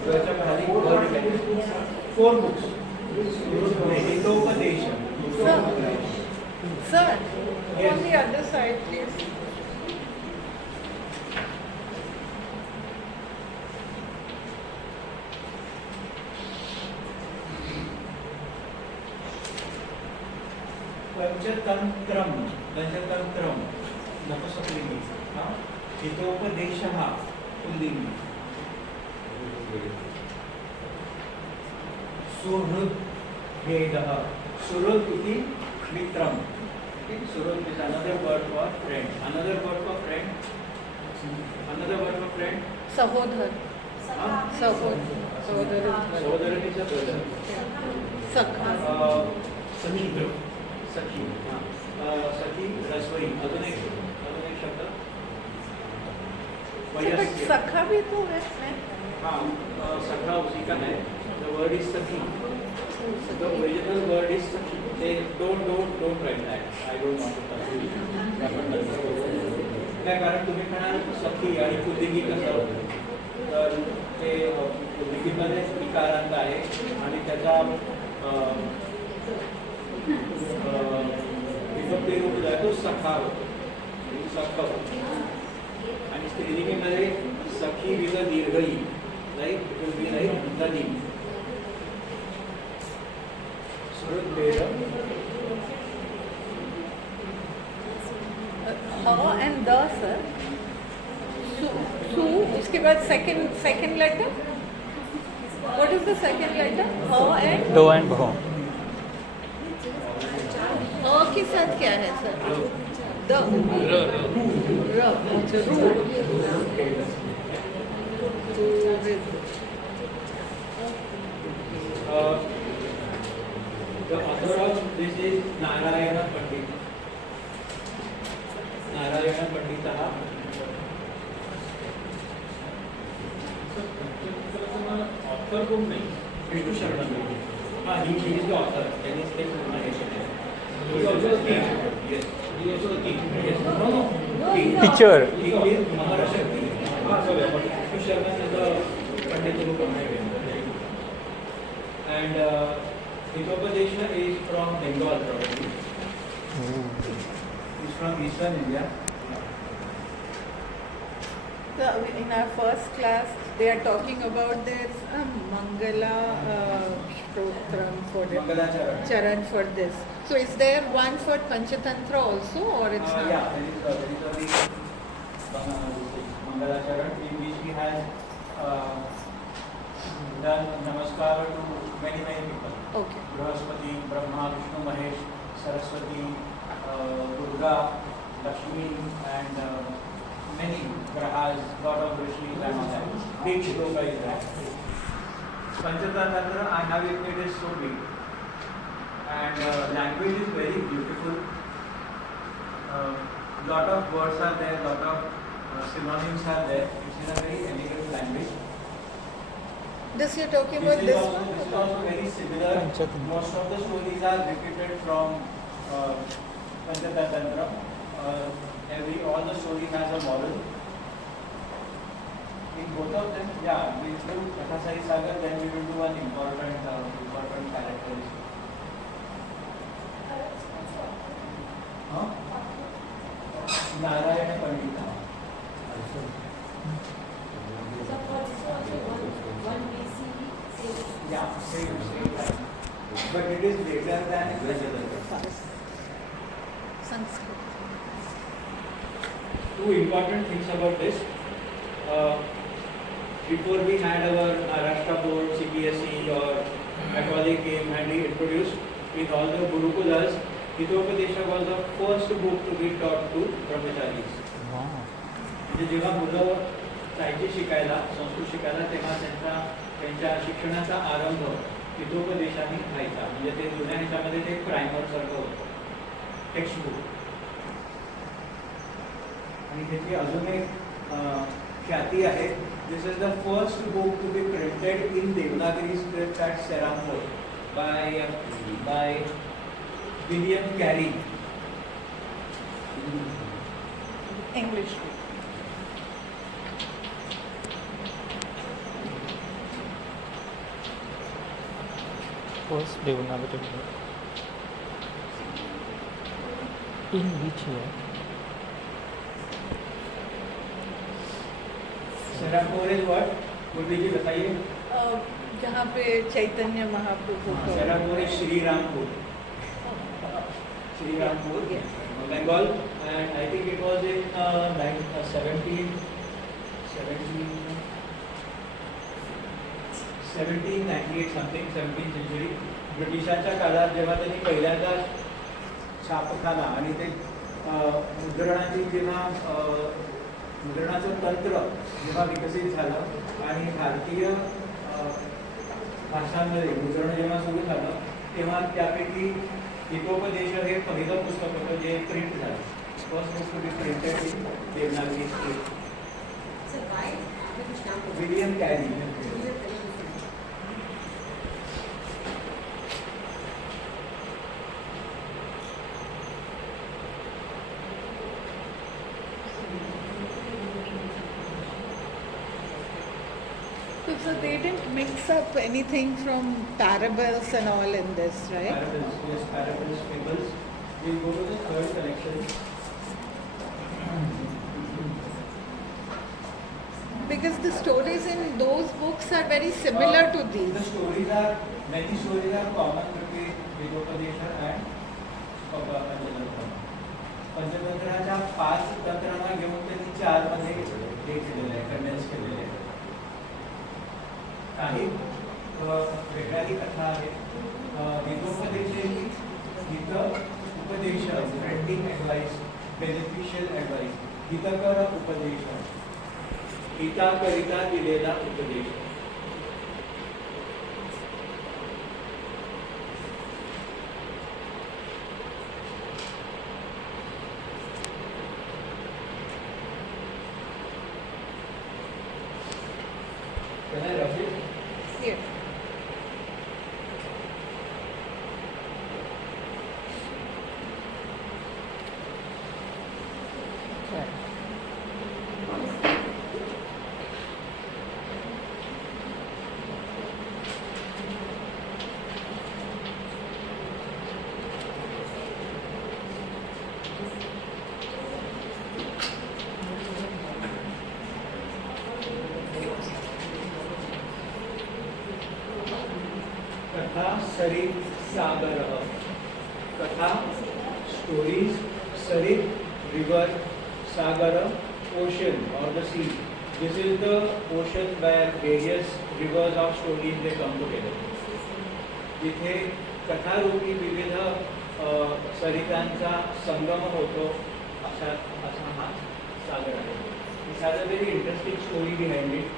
गच्या खाली ग लिहायचा। 4 books Hitopadesha. Sir, Yes. on the other side, please. पंचतंत्रम, पंचतंत्रम नपुंसकलिंगी, हितोपदेशः पुल्लिंगी। सुहृद्भेदः, सुहृद इति मित्रम। Surat is another word for friend. Another word for friend. Another word for friend. Sahodhar. Sahodhar. Sahodhar is a brother. Sakha. Sakhi. Sakhi. Sakhi. Raswari. अजून एक शब्द. But सखा भी तो है इसमें. हाँ, सखा उसी का है. The word is सखी. The original word is सखी. They don't write that. I don't want to confuse. काय कारण तुम्ही म्हणाल सखी आणि पुल्लिंगी कसं, तर ते पुल्लिंगीमध्ये विकारांत आहे आणि त्याचा विभक्ती रूप जो आहे तो सखा होतो, सख होतो. आणि स्त्रीलिंगीमध्ये सखी विथ दीर्घ ई, like it will be like nadi. And the sir. सु उसके बाद second letter. What is the second letter? ह एंड दो एंड भो. ह के साथ क्या है सर? द र. अच्छा, The author of this is Narayana Pandit. Narayana Panditah. Author कोण नाही. Vishnu Sharma. He is the author. Can you speak Narayana? He is also the king. Yes. He is also the king. Yes. No. King. Teacher. King is Maharashtra. Vishnu Sharma is the Pandit who commanded. And Hitopadesha is from Bengal probably. He's from Eastern India. So in our first class, they are talking about this Mangala Stotram for the Mangalacharan. Charan for this. So is there one for Panchatantra also, or it's not? Yeah, there is only Mangalacharan in which he has done namaskar to many people. Okay. Brahaspati, Brahma, Vishnu, Mahesh, Saraswati, Durga, Lakshmi, and many grahas, lot of rishis and all that. Big shloka is that. Panchatantra, I have it, it is so big. And language is very beautiful. Lot of words are there, lot of synonyms are there. It's in a very elegant language. This you're talking about This this is also, one? this is also very similar. Panchatantra. Most of the stories are repeated from Panchatantra. All the story has a moral. In both of them, yeah, we do Kathasai Sagar, then we will do an important character. Huh? Narayana Pandita. So for this also one BC says. Yeah, same. But it is later than Rajadanta. Sanskrit. Two important things about this. Before we had our Maharashtra board, CBSE or Macaulay came and he introduced with all the Gurukulas, Hitopadesha was the first book to be taught to brahmacharis. Wow. म्हणजे जेव्हा मुलं साहित्य शिकायला, संस्कृत शिकायला तेव्हा त्यांच्या शिक्षणाचा आरंभ हितोपदेशाने व्हायचा. म्हणजे ते जुन्या ह्याच्यामध्ये ते प्रायमर सारखं होतं, टेक्स्टबुक. आणि त्याची अजून एक ख्याती आहे. This is the first book to be printed in Devanagari script at Serampore by William Carey. English. First Devanagari book. In which year? Serampore is what? Murali ji बताइए. जहाँ पे चैतन्य महाप्रभु को. Serampore is Shrirampur. Srirampur, Bengal, and I think it was in 1798 something, 17th century. ब्रिटिशांच्या काळात जेव्हा त्यांनी पहिल्यांदा छापखाना आणि ते मुद्रणाची जेव्हा मुद्रणाचं तंत्र जेव्हा विकसित झालं आणि भारतीय भाषांमध्ये मुद्रण जेव्हा सुरू झालं तेव्हा त्यापैकी हितोपदेश हे पहिलं पुस्तक होतं जे प्रिंट झालं. First book to be printed in Devanagari script. it's a guide आगे कुछ नाम होगा। William Carey. William Carey is it? So they didn't mix up anything from parables and all in this, right? Parables, yes, parables, fables. We'll go to the third collection. Because the stories in those books are very similar to The these. stories are, many stories are common between Vidopadesha and Panchatantra. पंचतंत्राच्या 5 तंत्रांना घेऊन त्यांनी 4 मध्ये हे केलेलं आहे, condense केलेले आहे. काही वेगळ्याही कथा आहेत. हितोपदेश हित उपदेश, फ्रेंडिंग ॲडवाइस, बेनिफिशियल ॲडवाइस, हितकर उपदेश, हिताकरिता दिलेला उपदेश. Can I rush it? Yes. कथा सरित सागर. कथा, stories, sarit, river, sagar, ocean or the sea. This is the ocean where various rivers of stories they come together. जिथे कथारूपी विविध सरितांचा संगम होतो असा हा सागर आहे. It has a very interesting story behind it.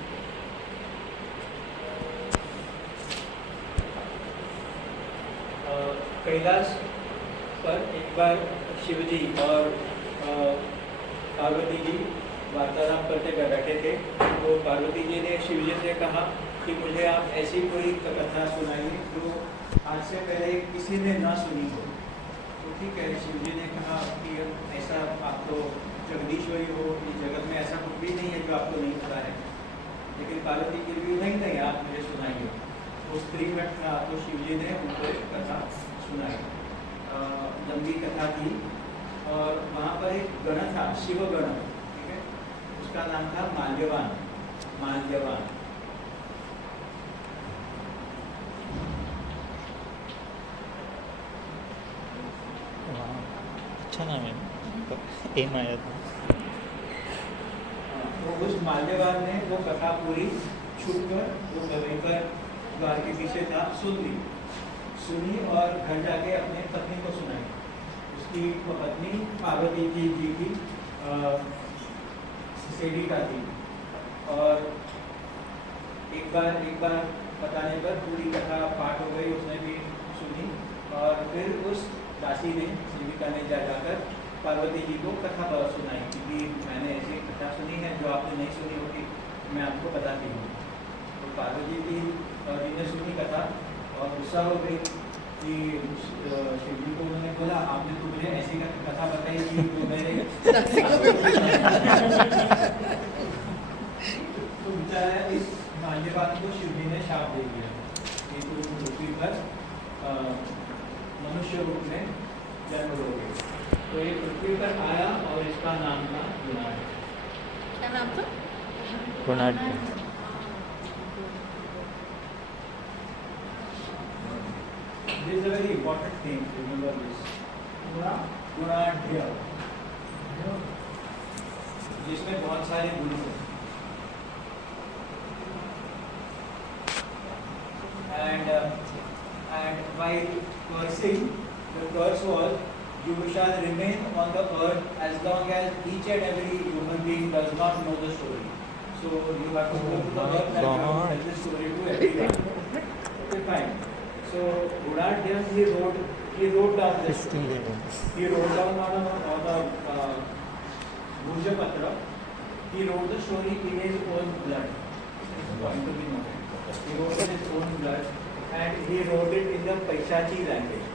Kailash पर एक बार शिवजी और पार्वती जी वार्तालाप करते बैठे थे. तो पार्वती जी ने शिवजी से कहा कि मुझे आप ऐसी कोई कथा सुनाइए जो आज से पहले किसी ने ना सुनी हो. तो ठीक है, शिवजी ने कहा कि ऐसा आप तो जगदीश्वरी हो, इस जगत में ऐसा कुछ भी नहीं है जो आपको नहीं पता है. लेकिन पार्वती जी भी नहीं, आप मुझे सुनाइए. तो स्त्री घट था, तो शिवजी ने उनको एक कथा सुनाई. लंबी कथा थी और वहाँ पर एक गण था, शिव गण. ठीक है, उसका नाम था माल्यवान. माल्यवान. अच्छा नाम है. एम आया था. तो उस माल्यवान ने वो कथा पूरी छुप कर वो वहीं पर द्वार के पीछे था सुनी और घर जाके अपने पत्नी को सुनाई. उसकी पत्नी पार्वती जी की सेविका थी और एक बार बताने पर पूरी कथा पाठ हो गई. उसने भी सुनी और फिर उस दासी ने, सेविका ने जाकर पार्वती जी को कथा सुनाई कि मैंने ऐसी कथा सुनी है जो आपने नहीं सुनी होगी, मैं आपको बताती हूँ. तो पार्वती जी ने सुनी कथा और गुस्सा हो गई कि शिव जी को उन्होंने बोला आपने तो मुझे ऐसी कथा बताई कि जो मेरे तो बेचारा इस माल्यवान को शिव जी ने शाप दे दिया कि तुम पृथ्वी पर मनुष्य रूप में जन्म लोगे. तो ये पृथ्वी पर आया और इसका नाम था गुणाढ़. क्या नाम था? गुणाढ़. This is a very important thing. Remember this. गुणाढ़, जिसमें बहुत सारे गुण हैं. And while cursing, the curse was, you shall remain on the earth as long as each and every human being does not know the story. So you have to go to the earth and you have to tell the story to everyone. Okay, fine. So Guणाಢ్య, he wrote down this. He wrote down on a Bhujapatra He wrote the story in his own blood. This is point to be noted. He wrote in his own blood and he wrote it in the Paishachi language.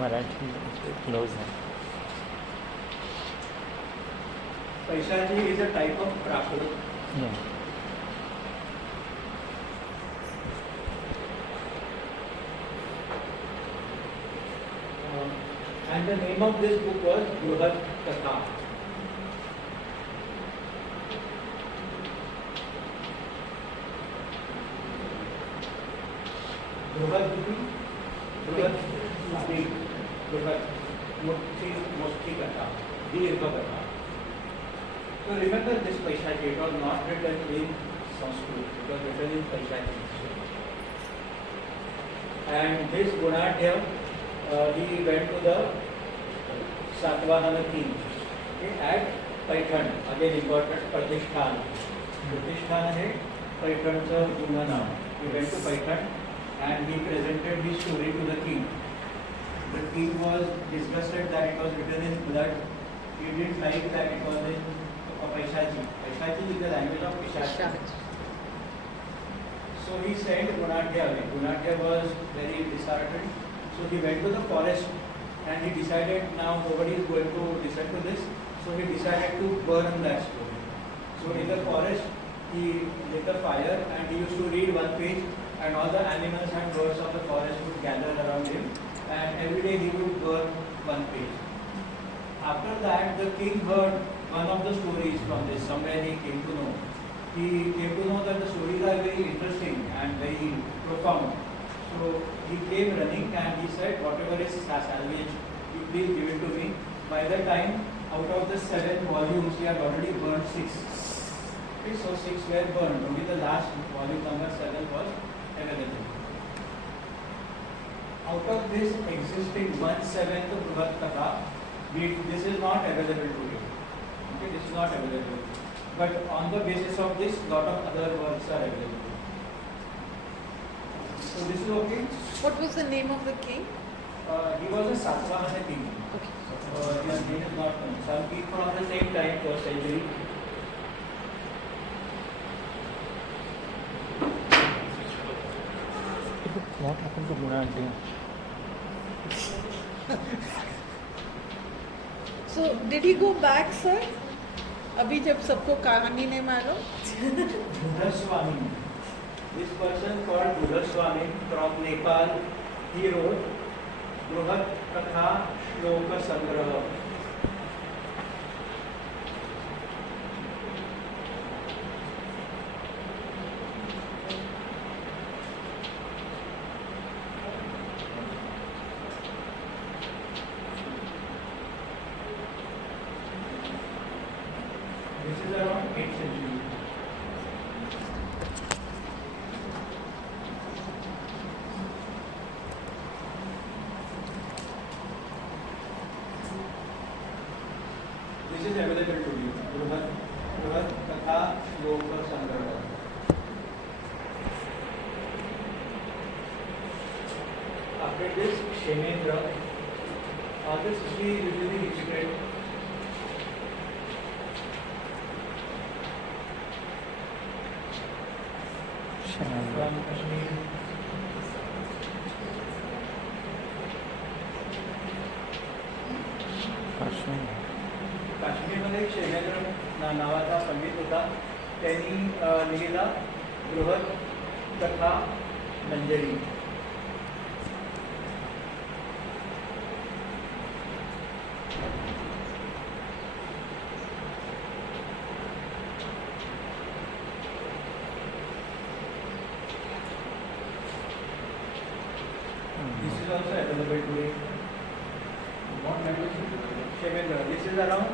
Marathi close है. Paishachi is a type of Prakrit. Yeah. And the name of this book was Bruhat Katha. Bruhat big, Bruhat Musti Katha, Dirgha Katha. So remember this Paishachi, it was not written in Sanskrit, it was written in Paishachi. And this Gunadhya, he went to the Satvahana king at Paithan, again important, Pratishthan. Pratishthan है पैठणचं जुनं नाव. He went to Paithan and he presented his story to the king. The king was disgusted that it was written in blood. He didn't like that it was in Paishachi. Paishachi is the language of Pishachi. So he sent Gunadhya away. Gunadhya was very disheartened. So he went to the forest and he decided now nobody is going to listen to this. So he decided to burn that story. So in the forest he lit a fire and he used to read one page and all the animals and birds of the forest would gather around him and every day he would burn one page. After that the king heard one of the stories from this, somewhere he came to know. He came to know that the stories are very interesting and very profound. So he came running and he said, whatever is salvage, you please give it to me. By the time, out of the 7 volumes, he had already burned 6. Okay, so 6 were burned. Only the last volume number 7 was available. Out of this existing 1/7 Bruhat Katha, this is not available today. Okay, this is not available. But on the basis of this, lot of other works are available. So this is okay. What was the name of the king? He was a Satvahana king. Okay. His name is not known. Some people from the same time, first century. What happened to Gunadhya? So did he go back, sir? अभी जब सबको कहानी ने मारो. Budhaswami. This person called Budhaswami from Nepal, he wrote Bruhat Katha Shloka Sangraha. This is around 8th century. This is available to you. Bruhat Katha Shloka Sangraha. After this, Kshemendra. This we usually integrate. From Kashmir. काश्मीरमध्ये एक शेमेंद्र नावाचा पंडित होता. त्यांनी लिहिला बृहत कथा मंजरी. This is also available today. What language is it? Shemendra. This is around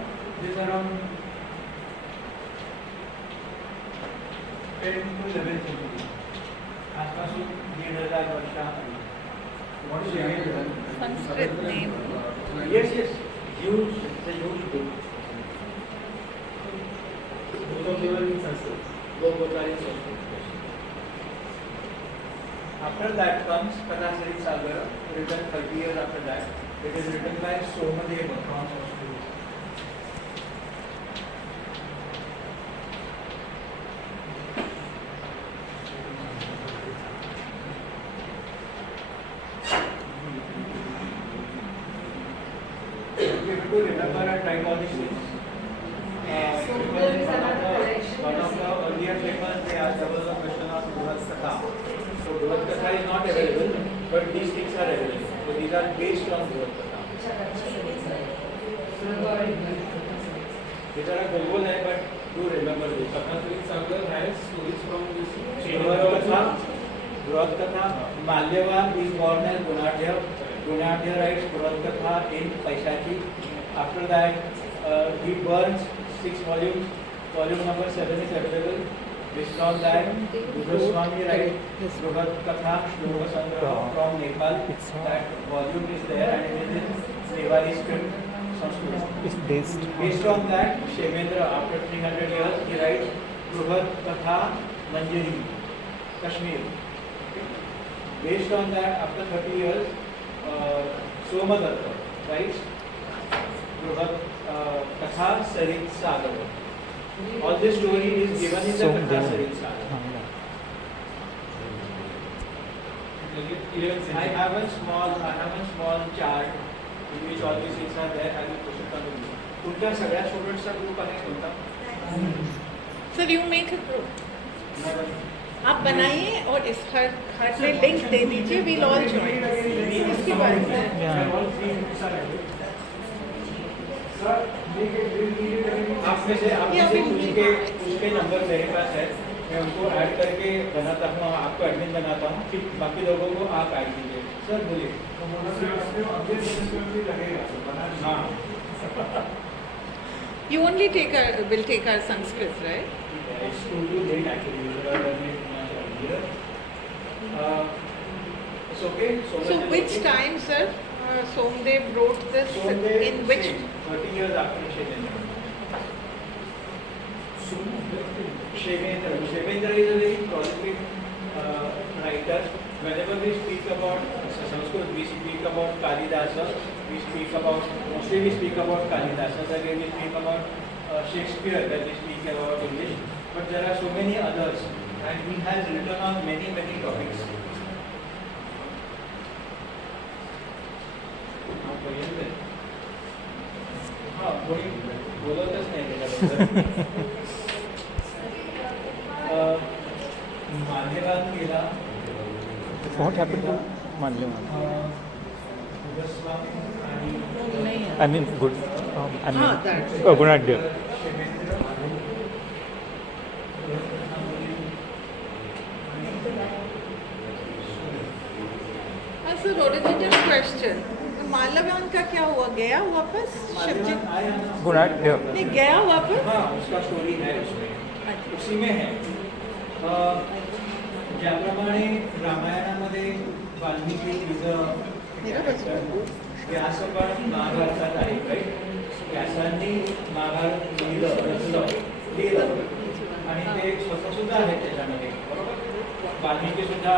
10 to 11th century. आजपासून 1500 वर्षाआधी. What is Shemendra? Sanskrit name. Yes, yes. Huge. It's a huge book. Both of them are in Sanskrit. Both are in Sanskrit. After that comes Katha Sarit Sagar, written 30 years after that. It is written by Somadeva from Australia. You have to remember and write all these things. So Because there is one another correction. of the earlier papers, there was a question of Bruhat Katha. So Bruhat Katha is not available, but these things are available. So these are based on Bruhat Katha. These are a Google hai, but do remember this. Katha Sagar has stories from this Bruhat Katha, Bruhat Katha, Malyavan is born as Gunadhya. Gunadhya writes Bruhat Katha in Paishachi. After that, he burns 6 volumes. Volume number 7 is available. Based on that, Goswami writes Bruhat Katha, Shloka Sangraha from Nepal. That volume is there and it is in Nepali script, Sanskrit. It's based Based on that, Shemendra, after 300 years, he writes Bruhat Katha Manjari, Kashmir. Based on that, after 30 years, Somadatta writes Bruhat Katha Sarit Sagar. All this story is given in the Katha Sarit Sagar. I have a small chart in which all these things are there. I will push it on the group. तुमच्या सगळ्या स्टुडंट्सचा group आहे कोणता? Sir, you make a group. आप बनाइए और इस हर से link दे दीजिए. We'll all join. इसके बारे में. आप में से उसके नंबर मेरे पास है. मैं उनको ऐड करके बनाता हूँ, आपको एडमिन बनाता हूँ. बाकी लोगों को आप ऐड कीजिए. सर बोलिए. हाँ. You only will take our Sanskrit, right? It's too late actually. You should have done it much earlier. It's okay. So which time, sir? Somdev wrote this in which? 30 years after Shemendra. Shemendra is a very prolific writer. Whenever we speak about Sanskrit, we speak about Kalidasa. Mostly we speak about Kalidasa. Then we speak about Shakespeare. Then we speak about English. But there are so many others, and he has written on many topics. हाँ कोणी बोलतच नाही त्याच्याबद्दल. माल्यवान गेला. What happened to Malyavan? Goswami आणि नहीं. I mean, good. I mean, Ah, that. Gunadhya. Shemendra. Sir, original question. Malvan का क्या हुआ? गया वापस? शिवजी माल्यवान आया ना. Gunadhya. नहीं गया वापस? हाँ उसका स्टोरी है उसमें. उसी में है. ज्याप्रमाणे रामायणामध्ये वाल्मिकी व्यास पण महाभारतात आहे. व्यासांनी महाभारत लिहिलं आणि ते स्वतः सुद्धा आहेत त्याच्यामध्ये. बरोबर. वाल्मिकी सुद्धा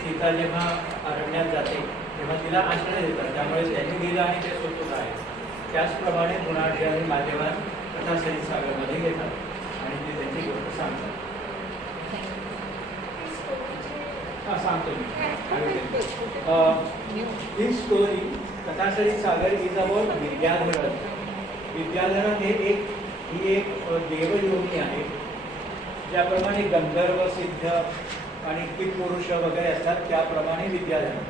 सीता जेव्हा अरण्यात जाते तेव्हा तिला आश्रय देतात. त्यामुळे त्यांनी लिहिलं आणि ते स्वतः आहे. त्याचप्रमाणे गुणाढ्य आणि माल्यवान कथा सरित सागरमध्ये घेतात आणि ते त्यांची गोष्ट सांगतात. हां सांगतो मी. ही स्टोरी कथा सरित सागर इज अबाउट विद्याधरण. विद्याधरण ही एक देवयोनी आहे. ज्याप्रमाणे गंधर्व सिद्ध आणि कित्पुरुष वगैरे असतात त्याप्रमाणे विद्याधरण.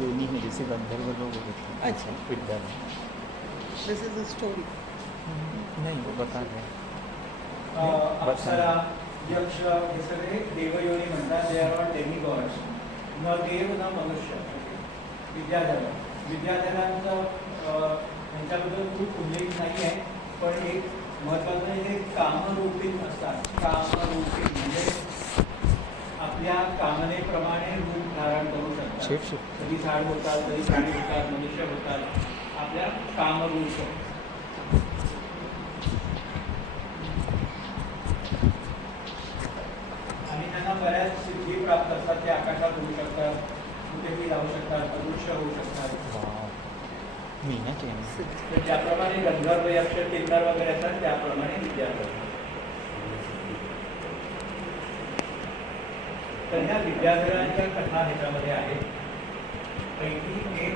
योनी में जैसे गंधर्व लोग होते हैं. अच्छा. Vidyadhar. This is a story. नहीं, वो बता रहे हैं. अप्सरा यक्ष हे सगळे देवयोनी म्हणतात. They are all demigods. न देव न मनुष्य. विद्याधरांचं त्यांच्याबद्दल खूप उल्लेख नाही आहे. पण एक महत्त्वाचं म्हणजे कामरूपी असतात. कामरूपी म्हणजे आपल्या कामनेप्रमाणे रूप धारण करू शकतात. कधी झाड होतात, कधी प्राणी होतात, मनुष्य होतात. आपल्या कामरूप. आणि त्यांना बऱ्याच सिद्धी प्राप्त असतात. ते आकाशात होऊ शकतात. गोष्टी राहू शकतात, अदृश्य होऊ शकतात. वाव मीनाची आहे. तर ज्याप्रमाणे गंधर्व यक्ष किन्नर वगैरे असतात त्याप्रमाणे विद्याधर. तर ह्या विद्याधरांच्या कथा ह्याच्यामध्ये आहेत. पैकी एक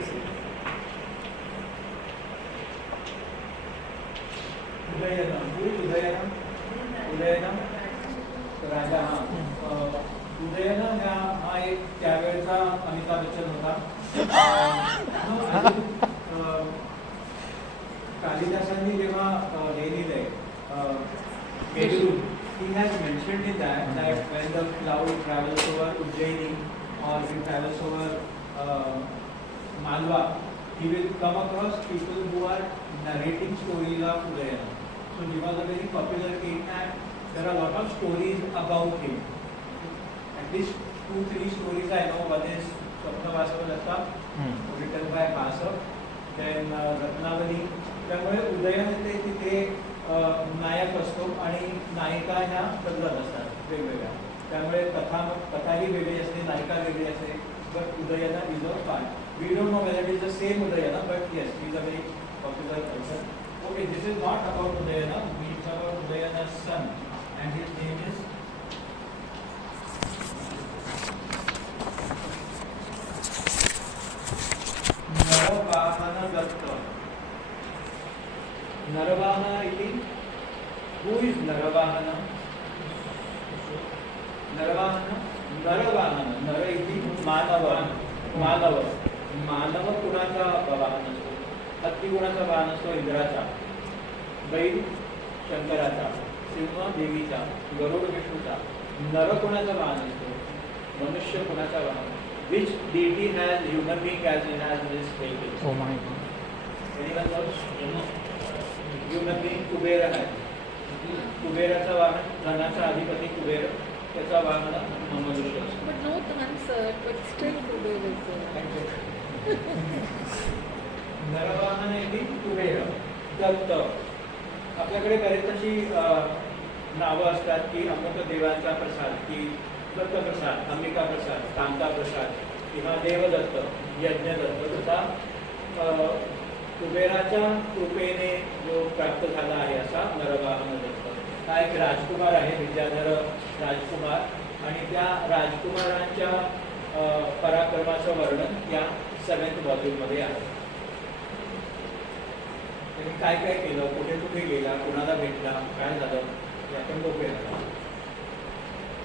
उदयनम राजा. उदयनम हा एक त्यावेळेचा अमिताभ बच्चन होता. कालिदासांनी जेव्हा हे लिहिलंय Meghdoot, he has mentioned in that when the cloud travels over Ujjaini or it travels over Malwa, he will come across people who are narrating stories of Udayana. So he was a very popular king and there are a lot of stories about him. At least 2-3 stories I know. One is Swapnavasavalatta, written by Basav. Then Ratnavali. त्यामुळे उदयन येते तिथे नायक असतो आणि नायिका ह्या बदलत असतात वेगवेगळ्या. त्यामुळे कथाही वेगळी असते, नायिका वेगळी असते. But Udayana is a part. We don't know whether it is the same Udayana, but yes is a very popular person. Okay, this is not about Udayana. We it's about Udayana's son and his name is Narvahana Datta. Narvahana iti. Who is Narvahana? Narvahana. Nara iti मानव. मानव कुणाचा वाहन असतो? हत्ती कुणाचा वाहन असतो? इंद्राचा. बैल शंकराचा. सिंह देवीचा. गरुड विष्णूचा. नर कुणाचा वाहन असतो? मनुष्य कुणाचा वाहन? Which deity has human being as it has this vehicle? Oh my God. Anyone knows? Human being Kuber आहे. कुबेराचा वाहन, धनाचा अधिपती कुबेर, त्याचा वाहन मनुष्य असतो. But no answer, but still Kuber is there. Naravahana येथे कुबेर. दत्त. आपल्याकडे बरेच अशी नावं असतात की अमुक देवांचा प्रसाद, की दत्त प्रसाद, अंबिका प्रसाद, कांता प्रसाद किंवा देवदत्त, यज्ञदत्त. तसा कुबेराच्या कृपेने जो प्राप्त झाला आहे असा नरवाहन दत्त. हा एक राजकुमार आहे, विद्याधर राजकुमार. आणि त्या राजकुमारांच्या पराक्रमाचं वर्णन या 7th व्हॉल्यूममध्ये आहे. त्यांनी काय काय केलं, कुठे कुठे गेला, कुणाला भेटला, काय झालं, हे आपण बघूया.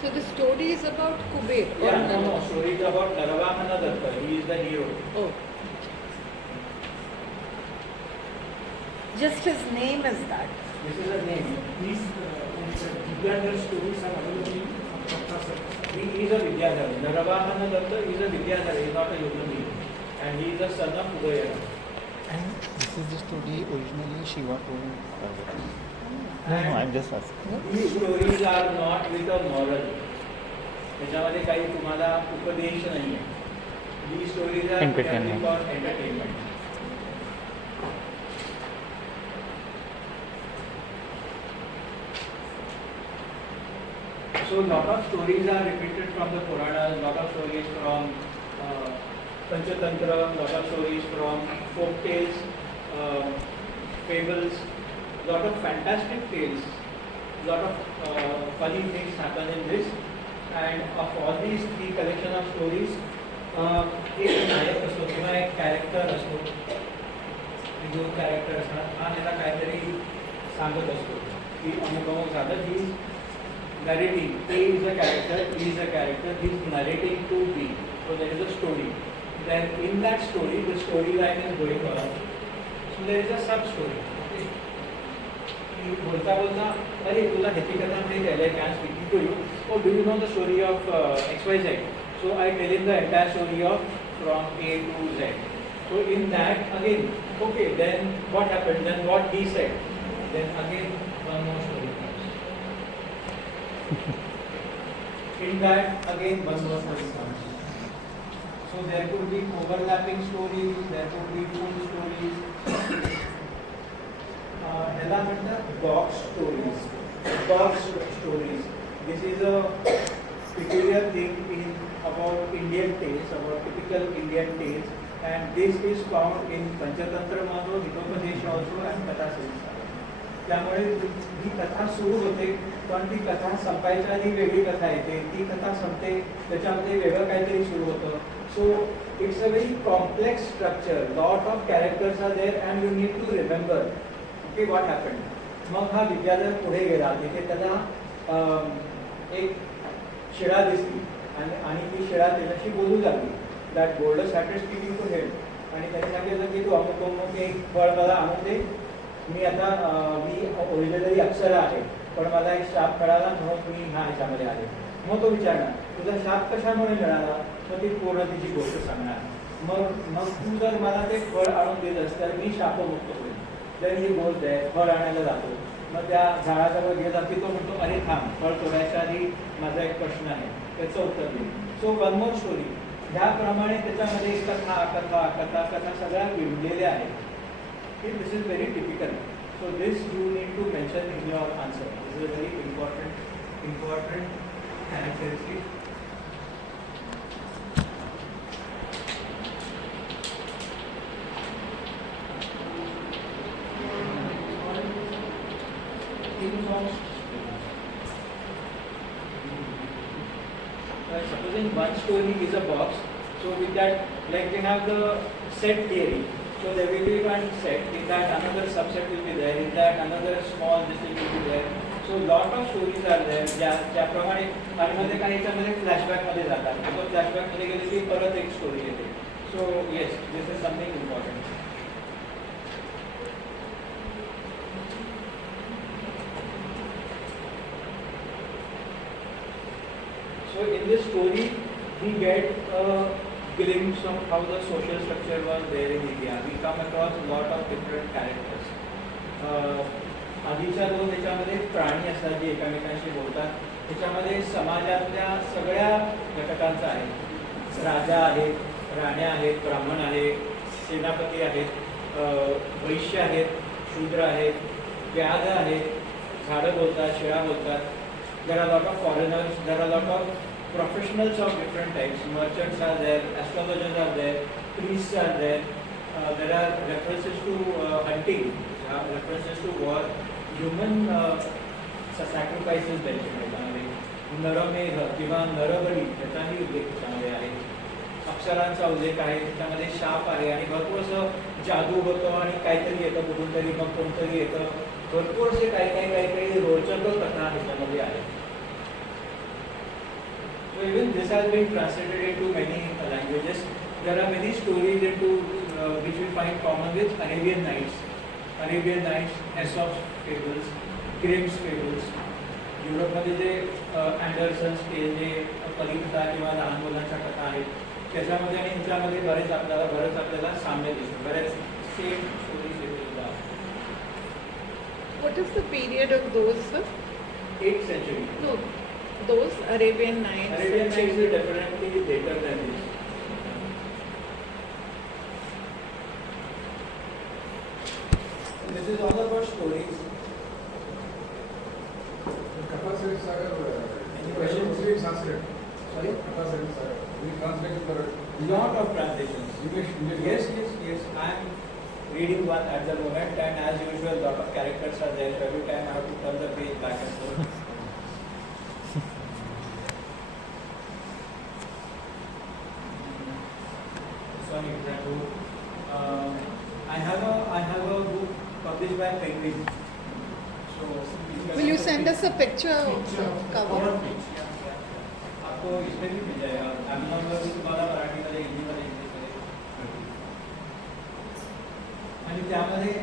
So the story is about Kuber. Yeah, no, story is about Narvahana Datta. He is the hero. Oh. Just his name is that. This is a name. These Vidyadhar stories are available in Pratasar. He is a Vidyadhar. Narvahana Datta is a Vidyadhar. He is not a human being. And he is the son of Udayana. And this is the story originally Shiva told. No, I'm just asking. These stories are not with a moral. त्याच्यामध्ये काही तुम्हाला उपदेश नाही आहे. These stories are Entertainment. for entertainment. So lot of stories are repeated from the Puranas, lot of stories from Panchatantra, lot of stories from folk tales, fables, lot of fantastic tales, lot of funny things happen in this. And of all these 3 collection of stories, एक नायक असतो किंवा एक character असतो. जो character असतात हा त्याला काहीतरी सांगत असतो की अमुक अमुक झालं. ही narrating. A is a character, he is a character, he is narrating to B. So there is a story. Then in that story, the storyline is going on. So there is a sub-story. बोलता बोलता अरे तुला ह्याची कथा माहिती आहे, like I am speaking to you. Oh, do you know the story of XYZ? So I tell him the entire story of from A to Z. So in that again, okay, then what happened? Then what he said? Then again one more story. In that again one more story comes. So there could be overlapping stories, there could be full stories. ह्याला म्हणतात box stories. Box stories. This is a peculiar thing in about Indian tales, about typical Indian tales, and this is found in Panchatantra Madhu, Hitopadesh also, and Katha Silsa. त्यामुळे ही कथा सुरू होते, पण ती कथा संपायच्या आधी वेगळी कथा येते, ती कथा संपते त्याच्यामध्ये वेगळं काहीतरी सुरू होतं. So it's a very complex structure, lot of characters are there and you need to remember okay what happen. मग हा विद्याधर पुढे गेला, तिथे त्याला एक शिळा दिसली आणि ती शिळा त्याच्याशी बोलू लागली. That gold started speaking to head, आणि त्याने सांगितलं की तू अमुक एक फळ मला आणून दे, मी आता मी ओरिजिनली अप्सरा आहे, पण मला एक शाप कळाला म्हणून मी ह्या ह्याच्यामध्ये आले. मग तो विचारणार तुझा शाप कशामुळे मिळाला, तर ती पूर्ण तिची गोष्ट सांगणार. मग तू जर मला ते फळ आणून दिलंस तर मी शापमुक्त होईल. जर ही गोष्ट आहे, फळ आणायला जातो, मग त्या झाडाजवळ गेला की तो म्हणतो अरे थांब, फळ तोडायच्या आधी माझा एक प्रश्न आहे, त्याचं उत्तर दे. So one more story. ह्याप्रमाणे त्याच्यामध्ये कथा कथा कथा कथा सगळ्या विणलेल्या आहेत. This is very typical. So this you need to mention in your answer. This is a very important characteristic. Supposing one story is a box, so with that, like we have the set theory. So there will be one set, in that another subset will be there, in that another small this will be there. So lot of stories are there, ज्याप्रमाणे आणि मध्ये काही याच्यामध्ये फ्लॅशबॅकमध्ये जातात. तो फ्लॅशबॅकमध्ये गेली की परत एक स्टोरी येते. So yes, this is something important. So in this story, we get a glimpse of how the social structure was there in India. We come across a lot of different characters. आधीच्या दोन त्याच्यामध्ये प्राणी असतात जे एकमेकांशी बोलतात. त्याच्यामध्ये समाजातल्या सगळ्या घटकांचा आहे. राजा आहेत, राण्या आहेत, ब्राह्मण आहेत, सेनापती आहेत, वैश्य आहेत, शूद्र आहेत, व्याध आहेत, झाडं बोलतात, शिळा बोलतात. There are a lot of foreigners, there are a lot of professionals of different types. Merchants are there, astrologers are there, priests are there. There are references to hunting, references to war, human sacrifices त्याच्यामध्ये. नरमेध किंवा नरबळी त्याचाही उल्लेख त्याच्यामध्ये आहे. अक्षरांचा उल्लेख आहे, त्याच्यामध्ये शाप आहे आणि भरपूर असं जादू होतं आणि काहीतरी येतं कुठून तरी, मग कोणतरी येतं. भरपूर असे काही रोचक कथा त्याच्यामध्ये आहेत. So even this has been translated into many languages. There are many stories into which we find common with Arabian Nights, Aesop's fables, Grimm's fables. युरोपमध्ये जे अँडरसन्स टेल जे कलिकथा किंवा लहान मुलांच्या कथा आहेत त्याच्यामध्ये आणि यांच्यामध्ये बरेच आपल्याला साम्य दिसतं. बऱ्याच सेम स्टोरीज सुद्धा. What is the period of those, sir? 8th century. No, those Arabian Nights. Arabian Nights is definitely later than this. This is all about stories. Any questions? Sorry? Lot of translations. Yes. I am reading one at the moment, and as usual, lot of characters are there. So every time I have to turn the page back and forth. Some example. I have a book published by Penguin. So Will you send us a picture of the cover? आपको इसमें भी मिल जाएगा. Amazon पर भी तुम्हाला मराठीमध्ये, हिंदीमध्ये, इंग्लिशमध्ये. आणि त्यामध्ये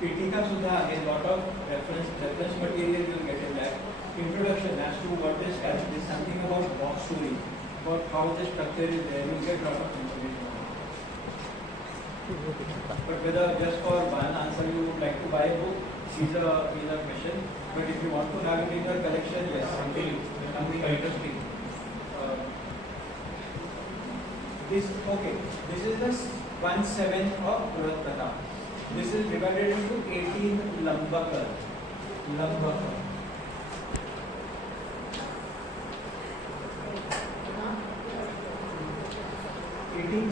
पीठिका सुद्धा आहे. Lot of reference material you get in that. Introduction as to what is character, something about box story, about how the structure is there. You get lot of information. But whether just for one answer you would like to buy a book is a question. But if you want to have it in your collection, yes, something interesting. This is the 1/7 of Purat Katha. This is divided into 18 Lambakar.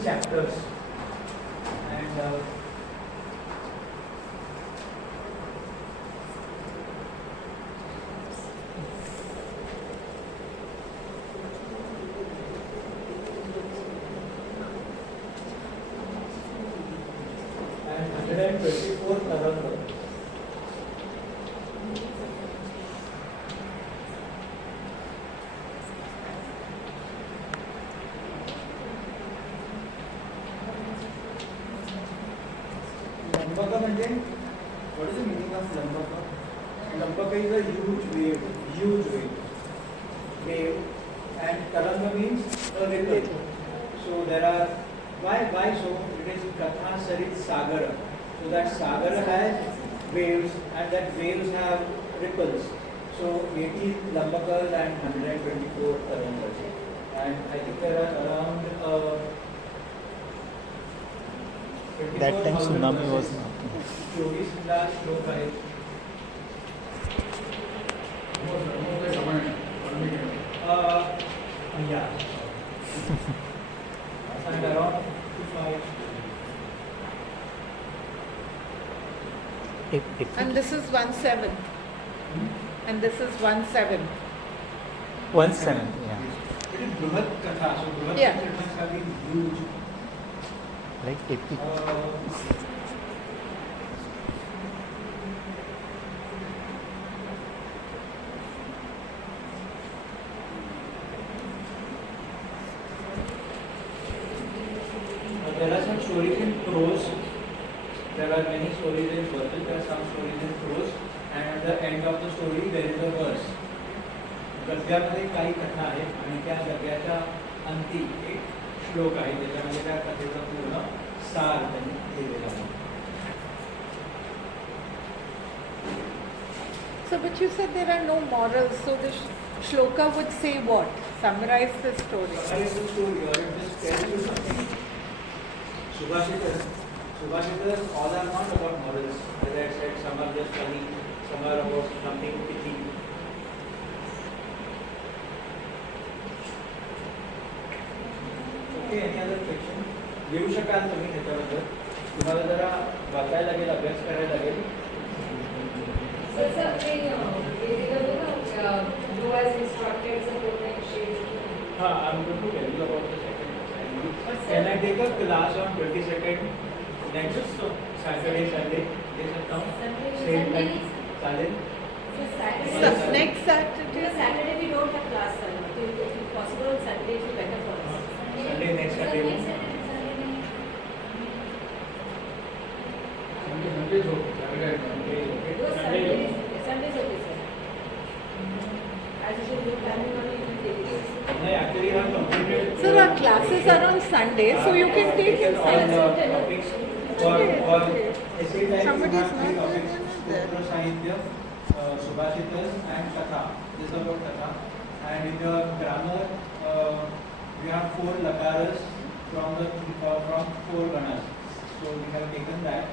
chapters. And and 124 Taranga. Lambaka म्हणजे what is the meaning of Lambaka? Lambaka is a huge wave, and Taranga means a ripple. So there are why so? It is Katha Sarit Sagara. So that Sagara has waves, and that waves have ripples. So 80 Lambakas and 124 Tarangas. And I think there are around That time tsunami was not. 24 श्लोक आहेत. Yeah. And around 55. And this is 1/7. And this is 1/7. 1/7, yeah. It is Bruhat Katha. So Bruhat Yeah. Katha have been huge. Like epic. There are some stories in prose. There are many stories in verses. There are some stories in prose. And at the end of the story, there is a verse. गद्यामध्ये काही कथा आहेत आणि त्या गद्याच्या अंती एक श्लोक आहे ज्याच्यामध्ये त्या कथेचा पूर्ण सार त्यांनी लिहिलेला आहे. So, but you said there are no morals. So the shloka would say what? Summarize the story. What is the story? Or it just tells you something. Subhashitas all are not about morals. As I said, some are just funny, some are about something pithy. Okay, any other question? घेऊ शकाल तुम्ही त्याच्याबद्दल. तुम्हाला जरा वाचायला लागेल, अभ्यास करायला लागेल. I'm going to tell you about the second assignment. Can I take a class on 22nd next Saturday, Sunday? दे सकता हूँ. Same time. चालेल? Next Saturday. Because Saturday we don't have class, sir. If possible, Saturday is better for us. Sunday, next Sunday. Sunday is okay, sir. As usual, we are planning on it. No, actually, I have completed. So our classes are on Sunday, so you can take it all the Sunday. topics for essay type. Somebody is three not topics: there. Sutra Sahitya, Subhashitas, and Katha. This is about Katha. And in the grammar, we have 4 lakaras from 4 ganas. So we have taken that.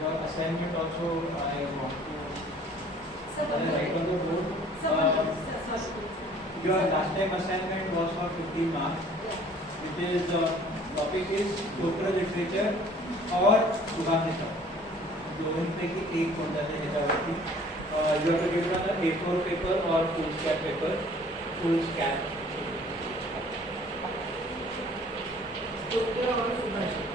Your assignment also, I want to write on the board. Your last time assignment was for 15 marks, which is topic is Stotra literature or Subhashita. दोनपैकी एक कोणता तरी ह्याच्यावरती. You have to give it on the A4 paper or foolscap paper. Foolscap. Stotra or Subhashita.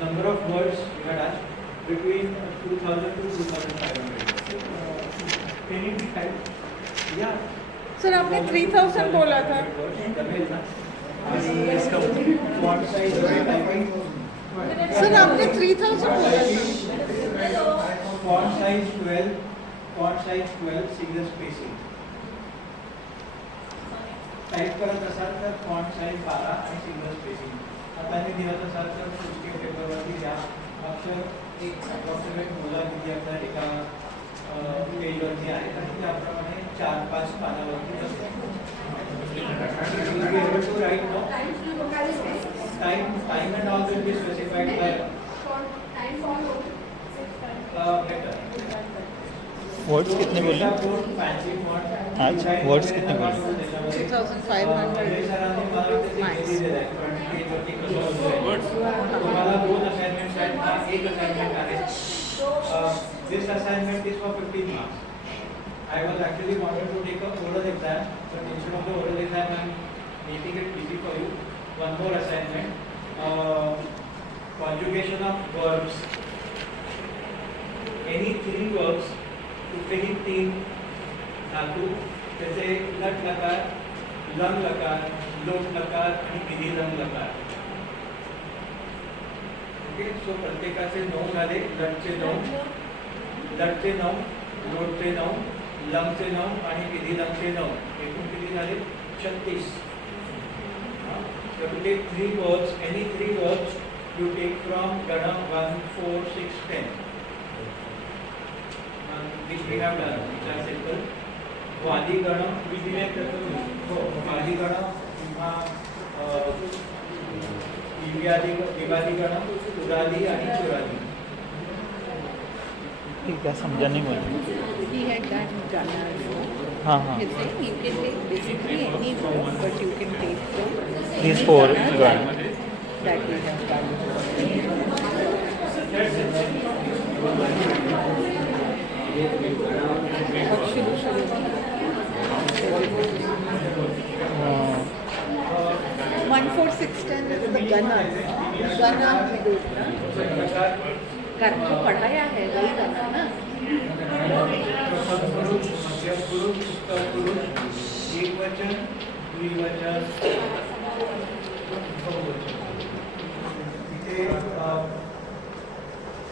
Number of words you had asked between 2000 to 2500. Can it be typed? Yeah. Sir, आपने 3000 बोला था. Font size typing. Sir, आपने 3000 बोला था. Font size 12. Font size 12. Single spacing. Type करत असाल तर font size 12 आणि सिंगल स्पेसिंग. आता मी दिवस असाल तर फुलस्केप पेपरवरती द्या. अक्षर एक अप्रॉक्सिमेट मुला किती आपल्या एका पेजवरती आहे आणि त्याप्रमाणे 4-5 पानावरती time and all will be words कितने बोले फॅन्सी फॉन्ट आज वर्ड्स कितने बोले 2,500 तुम्हाला 2 असाइनमेंट्स आहेत हा एक असाइनमेंट आहे this assignment is for 15 marks. I was actually wanted to take a oral exam, but instead of the oral exam, I am making it easy for you. One more assignment, conjugation of verbs. Any 3 verbs, कुठलेही 3 धातू जैसे लट लकार, lung लकार, लोट लकार आणि विधी lung लकार. ओके, सो प्रत्येकाचे 9 झाले. लटचे 9, लोटचे 9, लंगचे 9 आणि विधी लंगचे 9. एकूण किती झाले? 36. So to take 3 verbs, any 3 verbs you take from Gana 1, 4, 6, 10. Which we have done, which are simple. वादी गण विधिले प्रथम वादी गण किंवा विवादी गण उरादी आणि चुरादी. ठीक है समझा नहीं मुझे He had done Ghana. हाँ हाँ He's saying you can take basically any word, but you can take from These 4 Ghana that we have done. शुरू 14610 is the Ghana Hudud ना कारण को पढ़ाया है वही Ghana ना मध्यम पुरुष, उत्तर पुरुष, एकवचन, द्विवचन, बहुवचन. इथे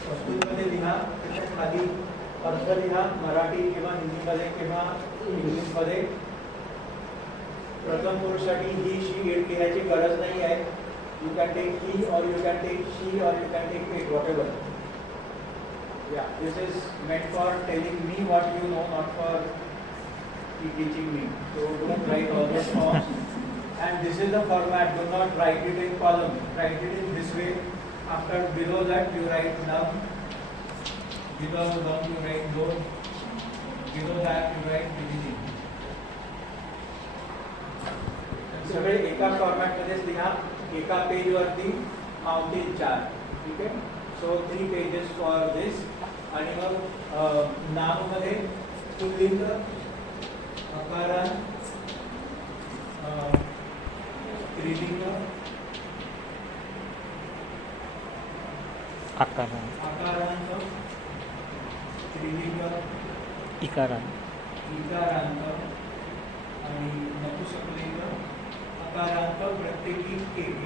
संस्कृतमध्ये लिहा, त्याच्या खाली अर्थ लिहा मराठी किंवा हिंदीमध्ये किंवा इंग्लिशमध्ये. प्रथम पुरुषासाठी ही शी इट लिहायची गरज नाही आहे. You can take he or you can take she or you can take it whatever. Yeah, this is meant for telling me what you know, not for teaching me. So don't write all those forms. And this is the format. Do not write it in column. Write it in this way. After below that you write num. Below num you write do. Below that you write beginning. सगळे एका format मध्येच लिहा. एका page वरती mountain 4. ठीक आहे. सो 3 pages for this. आणि मग नाममध्ये pulling अकारांत स्त्रीलिंग आकारांत स्त्रीलिंग इकारांत आणि नपुंसकलिंग अकारांत प्रत्येकी एक.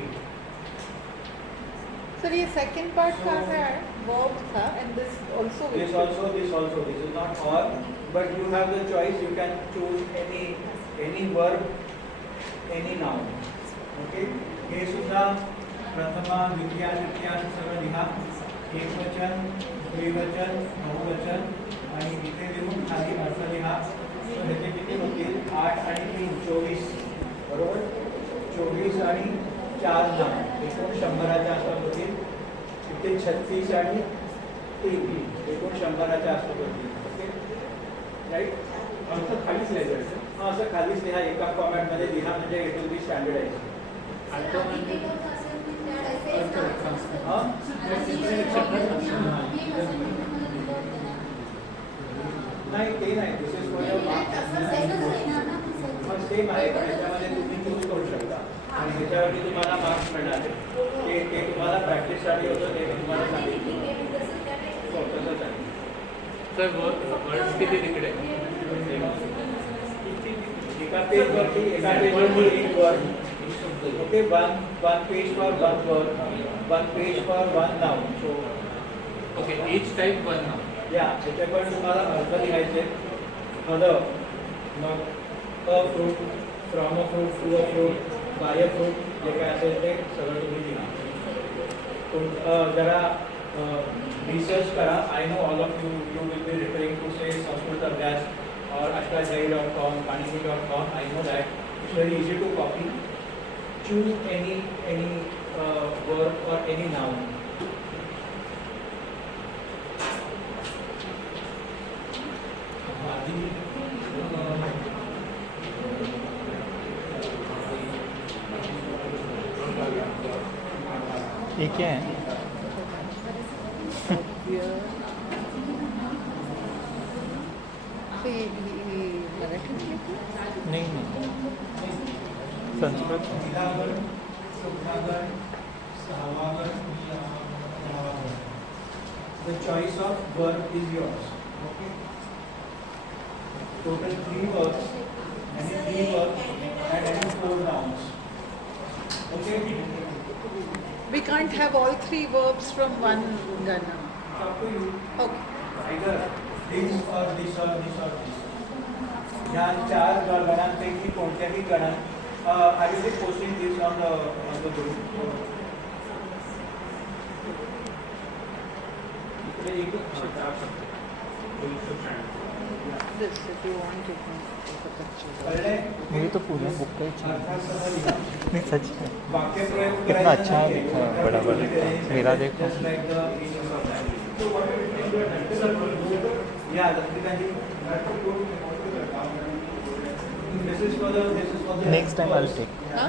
सर ये सेकंड पार्ट कहाँ है वर्ब था and this also This is not all, but you have the choice. You can choose any verb, any noun. Okay. हे सुद्धा प्रथमा, द्वितीया, तृतीया सगळं लिहा. एकवचन, द्विवचन, बहुवचन आणि इथे लिहून खाली अर्थ लिहा. ह्याचे किती होतील? 8 आणि 3 24. बरोबर. 24 आणि 4 नाम एकूण 100च्या आसपास होतील. इथे 36 आणि 3 एकूण 100च्या आसपास होतील. Okay right. असं खालीच लिहायचं. हां असं खालीच लिहा. एका फॉर्मॅटमध्ये लिहा म्हणजे इट विल बी स्टँडर्डाइज. नाही ते नाही. This is for your marks. Same आहे पण याच्यामध्ये तुम्ही चूज करू शकता आणि ह्याच्यावरती तुम्हाला मार्क्स मिळणार. ते तुम्हाला प्रॅक्टिससाठी होतं. ते तुम्हाला सांगितलं. हो तसंच आहे. सर वर्ड्स किती तिकडे एका पेजवरती एक वर्ड. Okay. One page for one word, one page for one noun. So okay each type one नाव. या त्याचे पण तुम्हाला अर्थ लिहायचे. मग a fruit, from a fruit, to a fruit, by a fruit जे काय असेल ते सगळं तुम्ही लिहा. जरा रिसर्च करा. I know all of you will be referring to say Sanskrit अभ्यास और ashtajai.com, panini.com. I know that it's very easy to copy. Choose any verb or any noun. ये क्या है? तो ये मराठी में लिखी? नहीं नहीं, संस्कृत में। Lilagar, शुभागर, सहावागर, The choice of verb is yours. Okay. Total 3 verbs, any 3 verbs and any 4 nouns. Okay. We can't have all three verbs from one gana. It's up to you. Okay. Either this or this or this or this. या 4 गणांपैकी कोणत्याही गणात I will be posting this on the group. इकडे एक This, if you want, you can take a picture. कळले? मुझे तो पूरा book का ही चाहिए। अर्थासह लिहा. नहीं सच में वाक्यप्रयोग कितना करायचा अच्छा नाहीये. लिखा है, बराबर लिखा है। मेरा देखो। Just like the meaning of that. Yeah, Latika This is for the next time I will take. Huh?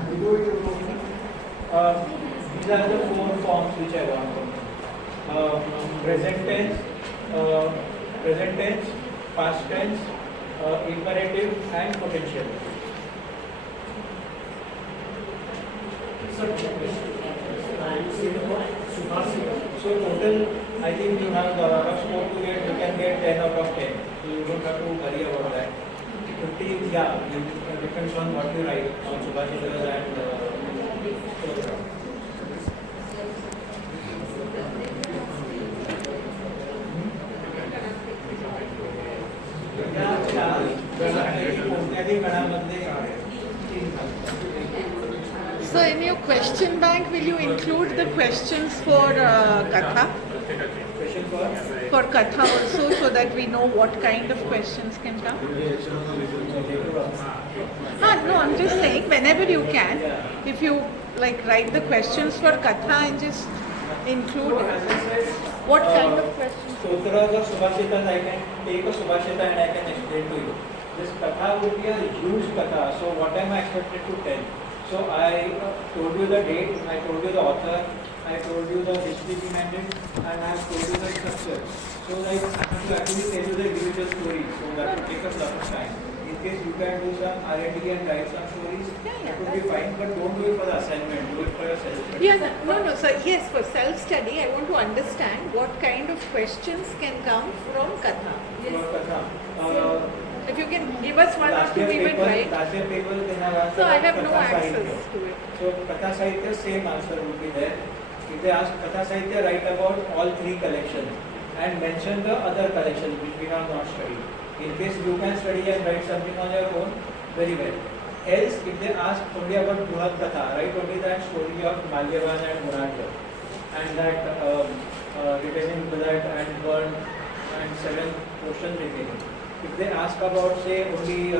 These are the 4 forms which I want from you. Present tense, past tense, imperative and potential. So total, I think you have a lot of scope to get. You can get 10 out of 10. So you don't have to worry about that. 50, yeah, it depends on what you write on Subhashitas and कोणत्याही गणामध्ये 3 So in your question bank, will you include the questions for Katha? Question For Katha also, so that we know what kind of questions can come? No, I'm just saying, whenever you can, if you like write the questions for Katha and just include what kind of questions? Stotra or Subhashitas, I can take a Subhashita and I can explain to you. This Katha would be a huge Katha, so what am I expected to tell? So I told you the date, I told you the author, I told you the history behind it, and I have told you the structure. So like, I have to actually tell you the individual stories, so that will take a lot of time. In case you can do some R&D and write some stories, that would be fine, but don't do it for the assignment, do it for your self-study. Yeah, no. So yes, for self-study, I want to understand what kind of questions can come from Katha. For Katha. If you can give us one or two even, right? Last year paper, then I have So I have no Katha access Sahitya. to it. So Katha Sahitya, same answer would be there. If they ask Katha Sahitya, write about all 3 collections and mention the other collection which we have not studied. In case you can study and write something on your own, very well. Else, if they ask only about Bruhat Katha, write only that story of Malyavan and Munadya and that retaining blood and burn and 7 ocean retaining. If they ask about, say, only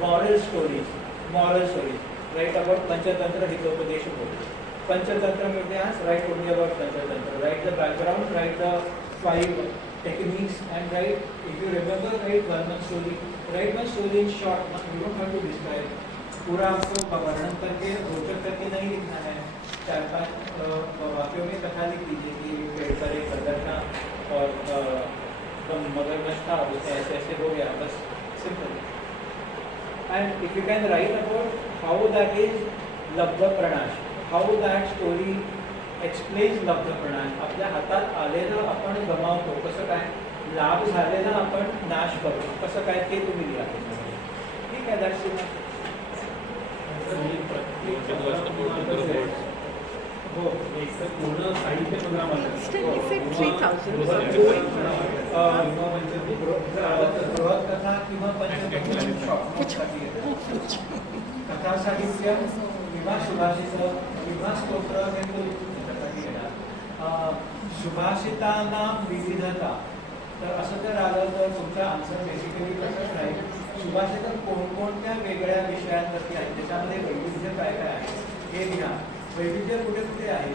moral stories, write about Panchatantra Hitopadesh Bode. Panchatantra, if they ask, write only about Panchatantra. Write the background, write the 5 techniques, and write, if you remember, write one story. Write one story in short, you don't have to describe. पूरा आपको वर्णन करके रोचक करके नहीं लिखना है। 4-5 वाक्यों में कथा लिख दीजिए कि पेड़कर एक घटना और मगरमच्छ था, उससे ऐसे हो गया, बस simple. And if you can write about how that is Labdha Pranash, how that story explains Labdha Pranash, आपल्या हातात आलेलं आपण गमावतो, कसं काय लाभ झालेला आपण नाश करतो, कसं काय ते तुम्ही लिहा. ठीक आहे, that's it. हो, पूर्ण साहित्य Still, he said 3,000. बृहत कथा किंवा पंचतंत्र कथा साहित्य किंवा सुभाषित किंवा स्तोत्र हे त्यासाठी येणार. सुभाषितांना विविधता, तर असं जर आलं तर तुमचा आन्सर बेसिकली कसंच राहील. सुभाषित कोणकोणत्या वेगळ्या विषयांवरती आहेत, त्याच्यामध्ये वैविध्य काय काय आहे हे लिहा. वैविध्य कुठे कुठे आहे,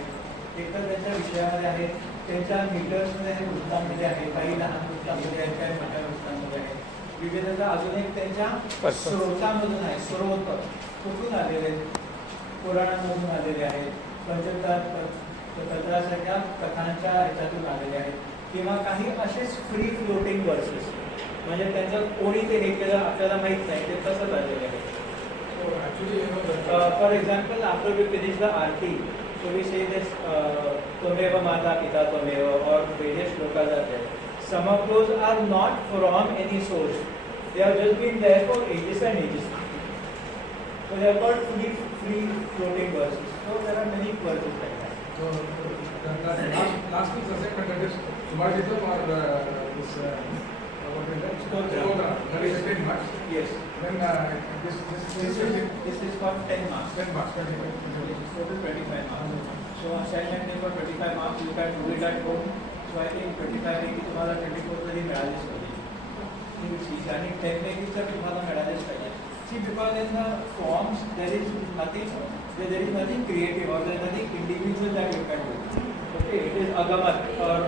एक तर त्यांच्या विषयामध्ये आहे, त्यांच्या मीटर्समध्ये आहे, वृत्तांमध्ये आहे, काही लहान वृत्तांमध्ये आहेत, काही मोठ्या वृत्तांमध्ये आहेत. विविधता अजून एक त्यांच्या स्रोतामधून आहे. स्रोत कुठून आलेले आहेत? पुराणांमधून आलेले आहेत, पंचतंत्रासारख्या कथांच्या ह्याच्यातून आलेले आहेत, किंवा काही असेच फ्री फ्लोटिंग वर्सेस, म्हणजे त्यांचं कोणी ते हे केलं आपल्याला माहित नाही, ते तसंच आलेले आहे. For example, after we finish the aarti, so we say this त्वमेव माता पिता त्वमेव, or various shlokas are there. Some of those are not from any source. They have just been there for ages and ages. So they are called free floating verses. So there are many verses like that. So last week's assignment, that is Subhashittam or this what is that? Stotra. That is 10 marks. Yes. Then This is for 10 marks. 10 marks. 25. Total 25 marks. So assignment is for 25 marks. You can do it at home. So I think 25 पैकी तुम्हाला 24 तरी मिळालीच पाहिजे. आणि 10 पैकी तर तुम्हाला मिळालेच पाहिजे. See, because in the forms there is nothing creative or there is nothing individual that you can do. Okay, it is agamat or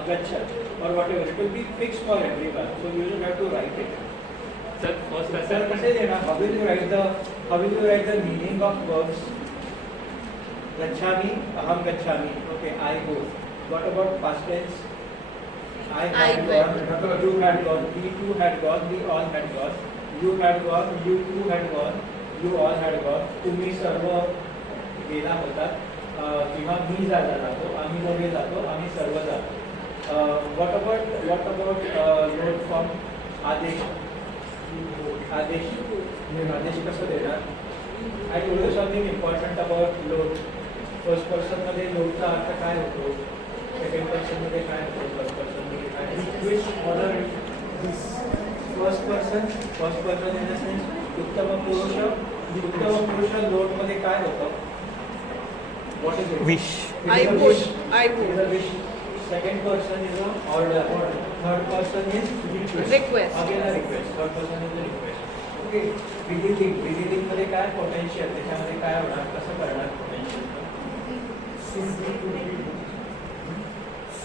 agachat or whatever. It will be fixed for everyone. So you just have to write it. Sir, first Sir, assignment. how will you write the meaning of verbs? Gachami, aham gachami. Okay, I go. What about past tense? I had gone, you had gone, we two had gone, we all had gone. You had gone, you two had gone, you all had gone. तुम्ही सर्व गेला होतात, किंवा मी जायला जातो, आम्ही दोघे जातो, आम्ही सर्व जातो. What about note form? आदेश. आदेश कसं देणार? I told you something important about load. First person मध्ये लोडचा अर्थ काय होतो, सेकंड पर्सन मध्ये काय होतो, फर्स्ट पर्सन मध्ये काय होतो. Which order this first person in the sense उत्तम पुरुष लोड मध्ये काय होतं, what is it? Wish. I would. Wish. Second person is a order. Third person is Request. Again a request. Third person is a request. Okay. रिलीडिंग मध्ये काय potential, त्याच्यामध्ये काय होणार, कसं करणार पोटेन्शियल,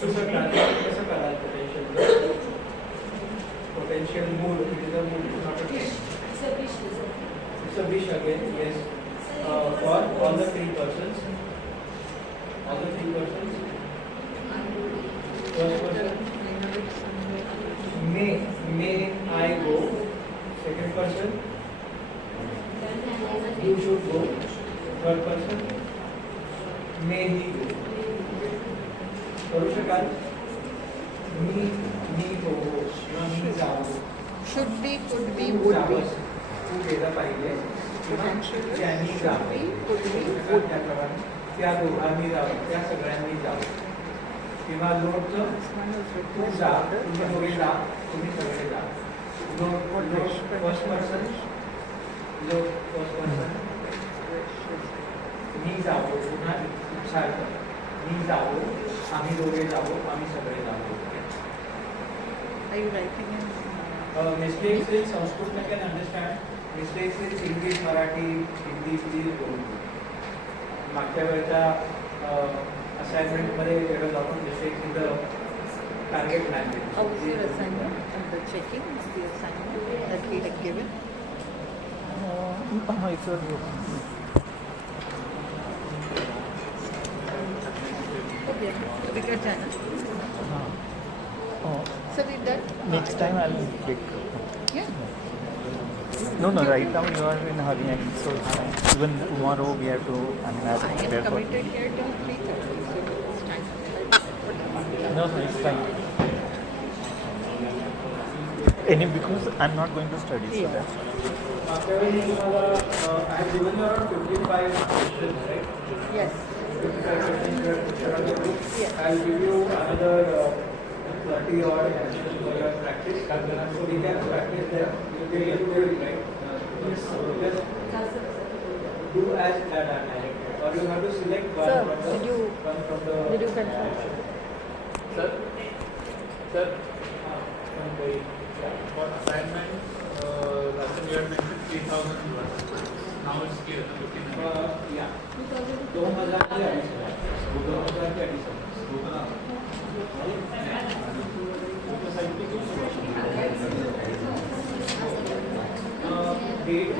कसं कराल potential mood, it is a mood, not a test. It's a wish again, yes. For all the three persons. First person, may I go. Second person, you should go. Third person, may he go. करू शकाल? मी हो किंवा मी जावं. Should be, could be, तू would be. जावंस. तू गेलं पाहिजे किंवा त्यांनी जावं. त्याप्रमाणे त्या दोघांनी जावं, त्या सगळ्यांनी जावं. किंवा लोटचं तू जा, तुम्ही दोघे जा, तुम्ही सगळे जा. फर्स्ट पर्सन मी जावं, पुन्हा उपसार्थ मी जावं, आम्ही दोघे जावो, आम्ही सगळे जावो. Are you writing in? Mistakes in Sanskrit I can understand. Mistakes in English, Marathi, Hindi, please don't do. मागच्या वेळच्या असाइनमेंटमध्ये there was a lot of mistakes in the target language. How was your assignment? And the checking of the assignment that we had given? It's a Okay. We got Jana. So we done? Next time I'll pick. Yeah. No, right now you are in a hurry, and so even tomorrow we have to. I mean, I have to I am prepare for. committed here till 3:30, so it's time. No, it's fine. Because I'm not going to study, so Yeah. that's why. मागच्या वेळी तुम्हाला I have given you around 55 questions, right? Yes. 55 questions you have to share on the group. Yes. I'll give you another 30 odd questions for your practice. So we can practice them. You will do it, right? Just do as directed. Or you have to select one Sir, from the did you confirm? Sir, one very for assignment, last time you had mentioned 3,000 words. Now it's 15,000. yeah. 2000 के 2000 के Total. date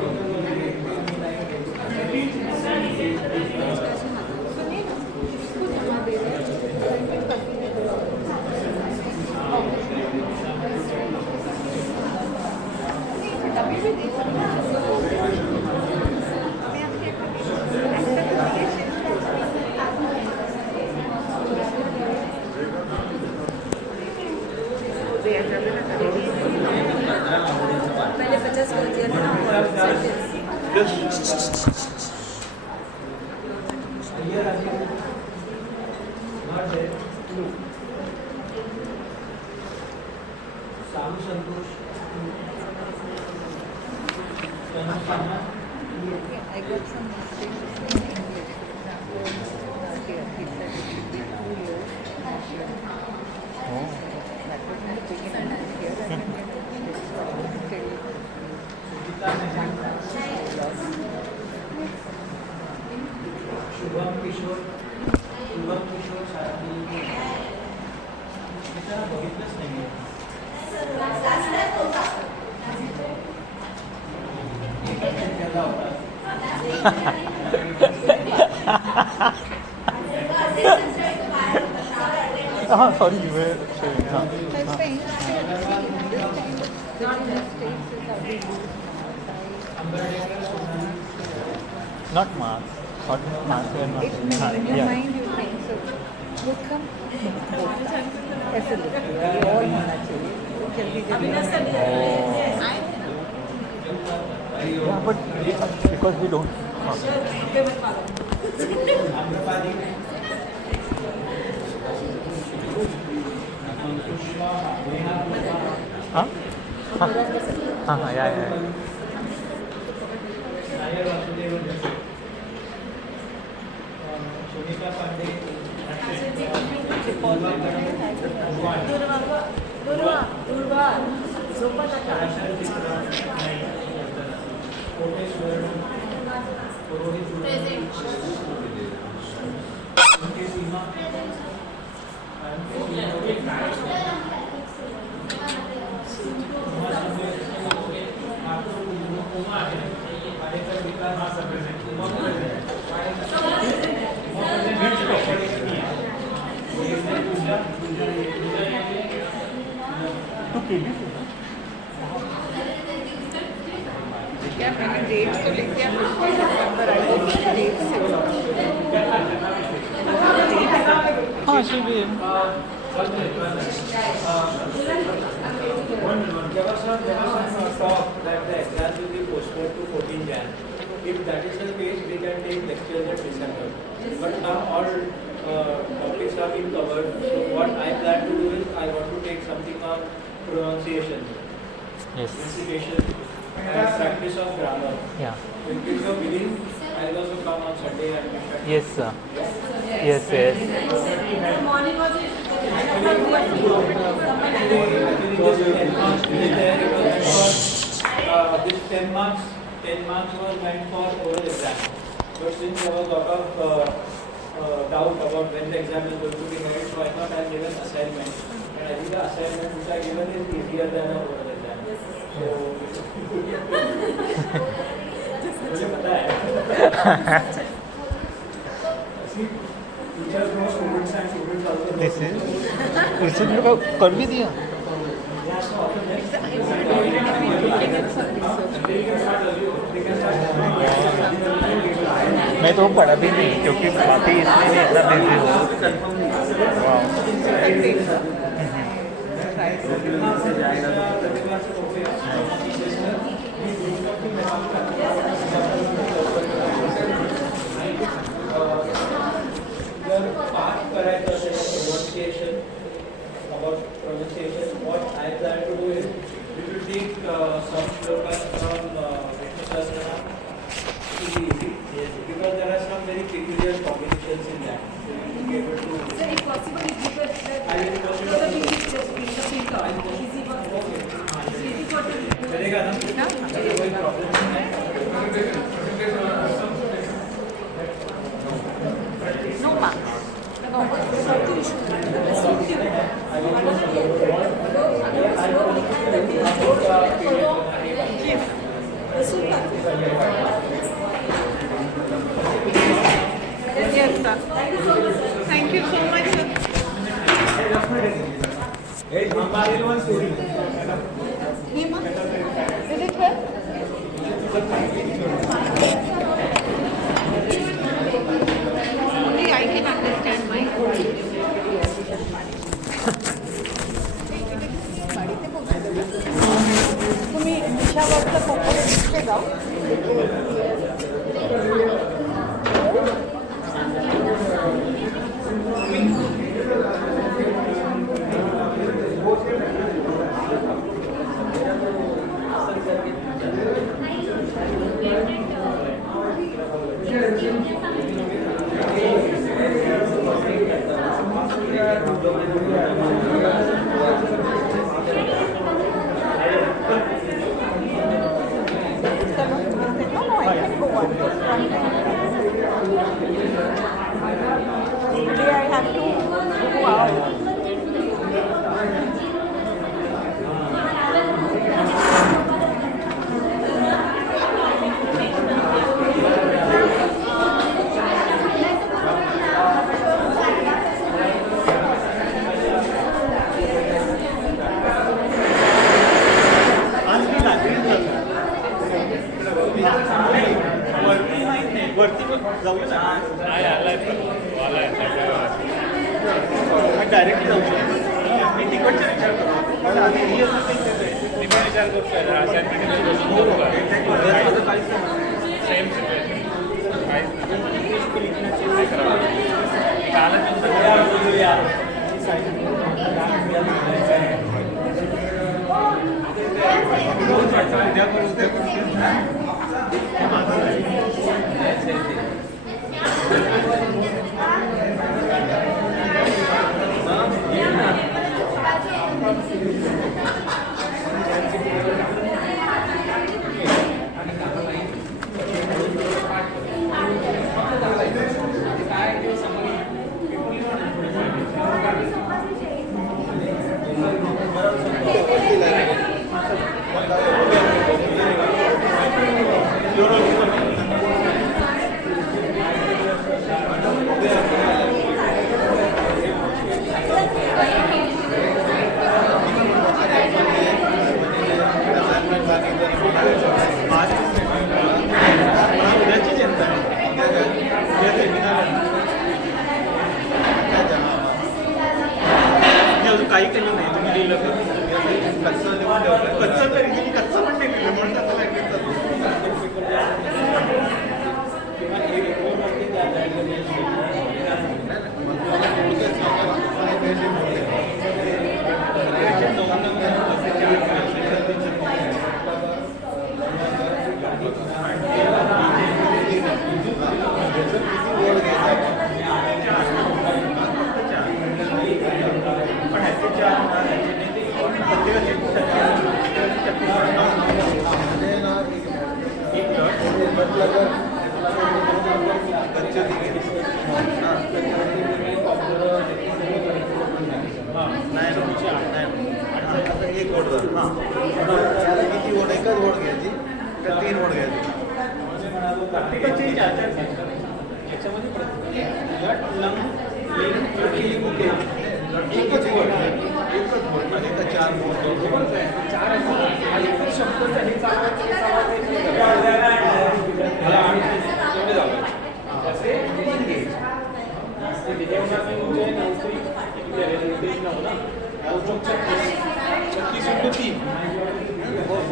पहले 50 कर दिया था सामू संतोष I got some mistakes in English. Here, he said it will be 2 years. Oh. That was in the beginning. Here I can get still. Shubham किशोर सारखी त्याला बघितलंच नाही Sorry, you were saying. I'm saying, see, in this kind of silly mistakes is how we do. Not mass. Not mass. We are not. It, in your mind you think so. Would come ऐसे लिखते हैं, ये और होना चाहिए जल्दी जल्दी Yeah, but because we don't. Huh? Yeah. Sunita Pandey क्या मैंने डेट तो लिख दिया 15 दिसंबर आई वो डेट से हाँ, should be. There was some talk that the exams will be postponed to 14 Jan. If that is the case, we can take lectures in December. But now all topics have been covered. So what I plan to do is I want to take something on pronunciation, Yes. pronunciation, and practice of grammar. Yeah. In case of reading, I will also come on Sunday and we can. Yes, sir. Yes. morning was it? This 10 marks was meant for oral exam. But since there was a lot of doubt about when the exam is going to be held, so I thought I'll give an assignment. And I think the assignment which I given is easier than an oral exam. So, मुझे पता है. Teachers know students and students also know. This is. इसे मेरे को कर भी दिया. मैं तो पढ़ा भी नहीं क्योंकि बाकी इसमें नहीं इतना बिजी हो. जर पाठ करायचं असेल pronunciation, what I plan to do is we will take some shlokas from Vishnu Sahasranam. It will be easy because there are some very peculiar combinations in that. So you will be able to. Sir, if possible, if you could I will post it on the चलेगा ना? कोई problem नहीं है. No marks. Super. जाओ No, I can go on this one. Today I have to go out. आज मी रात्रीच वरती जाऊया ना डायरेक्ट जाऊ शकतो मी तिकडचा विचार करतो पण आधी ही असं विचार काही केलं नाही तुम्ही लिहिलं कच्चं तरी तुम्ही कच्चं पण नाही लिहिलं म्हणून असं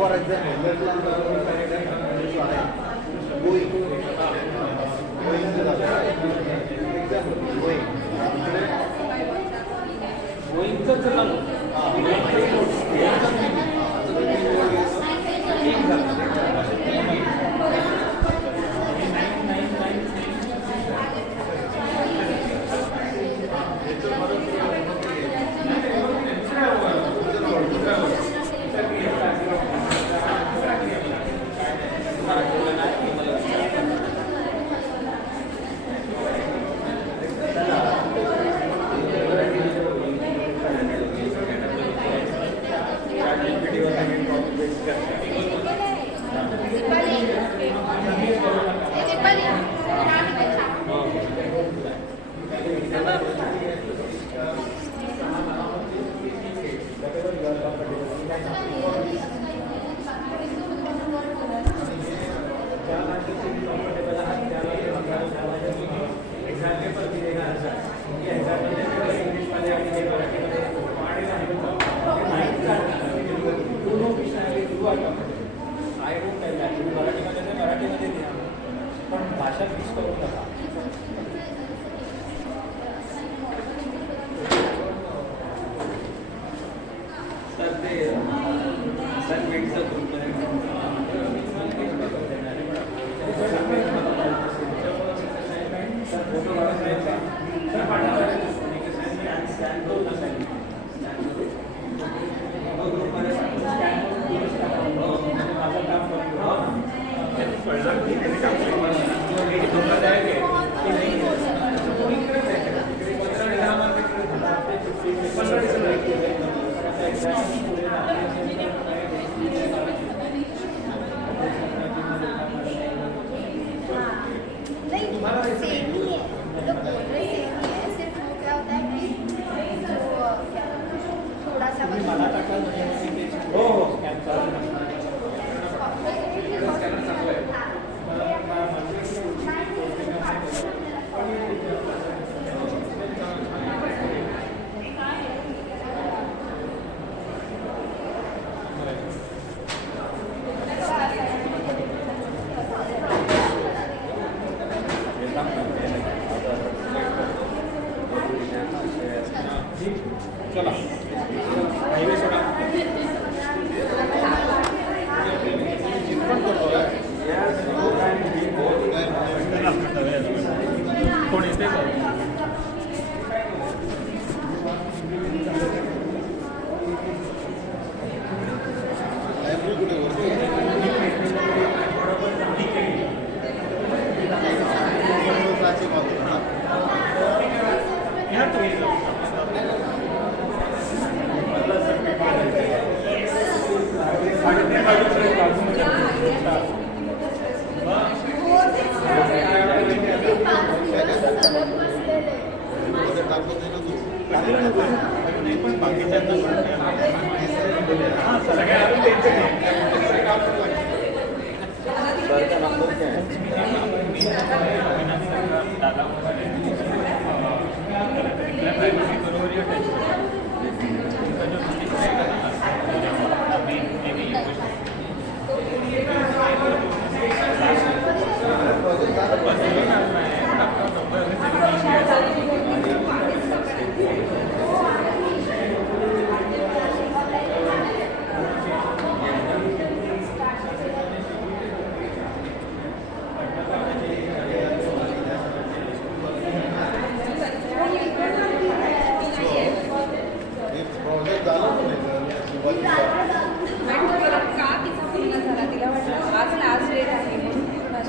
For आय होप आहे ॲक्च्युली मराठीमध्ये ते मराठीमध्ये लिहा पण भाषा मिक्स करू नका. सर ते असाइनमेंटचं नहीं सेम ही है, मतलब बोल रहे सेम ही है, सिर्फ वो क्या होता है कि थोड़ा सा मला टाकाल हो हो स्कॅन करा. चला हायवे सोडा. कोण येते का? नाही पण बाकीच्यांना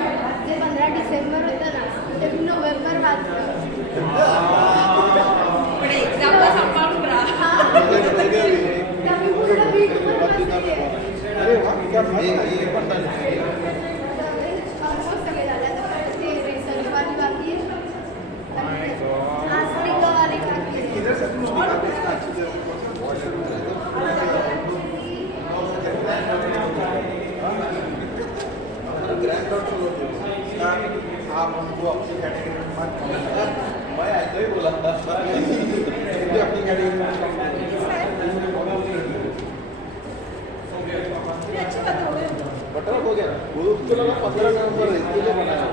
जे 15 डिसेंबर होतं ना ते मी नोव्हेंबर वाचलं. पण एक्झामला सांभाळून राहा. त्या मी पूर्ण वीकभर वाचली आहे. ऑलमोस्ट सगळे झाले. आता ते शनिवारी बाकी आहे. आज रिकवारी बाकी आहे. आप हमको अपनी कैटेगरी में मत मैं ऐसे ही बोला था अपनी कैटेगरी में बटर हो गया वो उसको लगा 15 नवंबर इसके लिए बनाया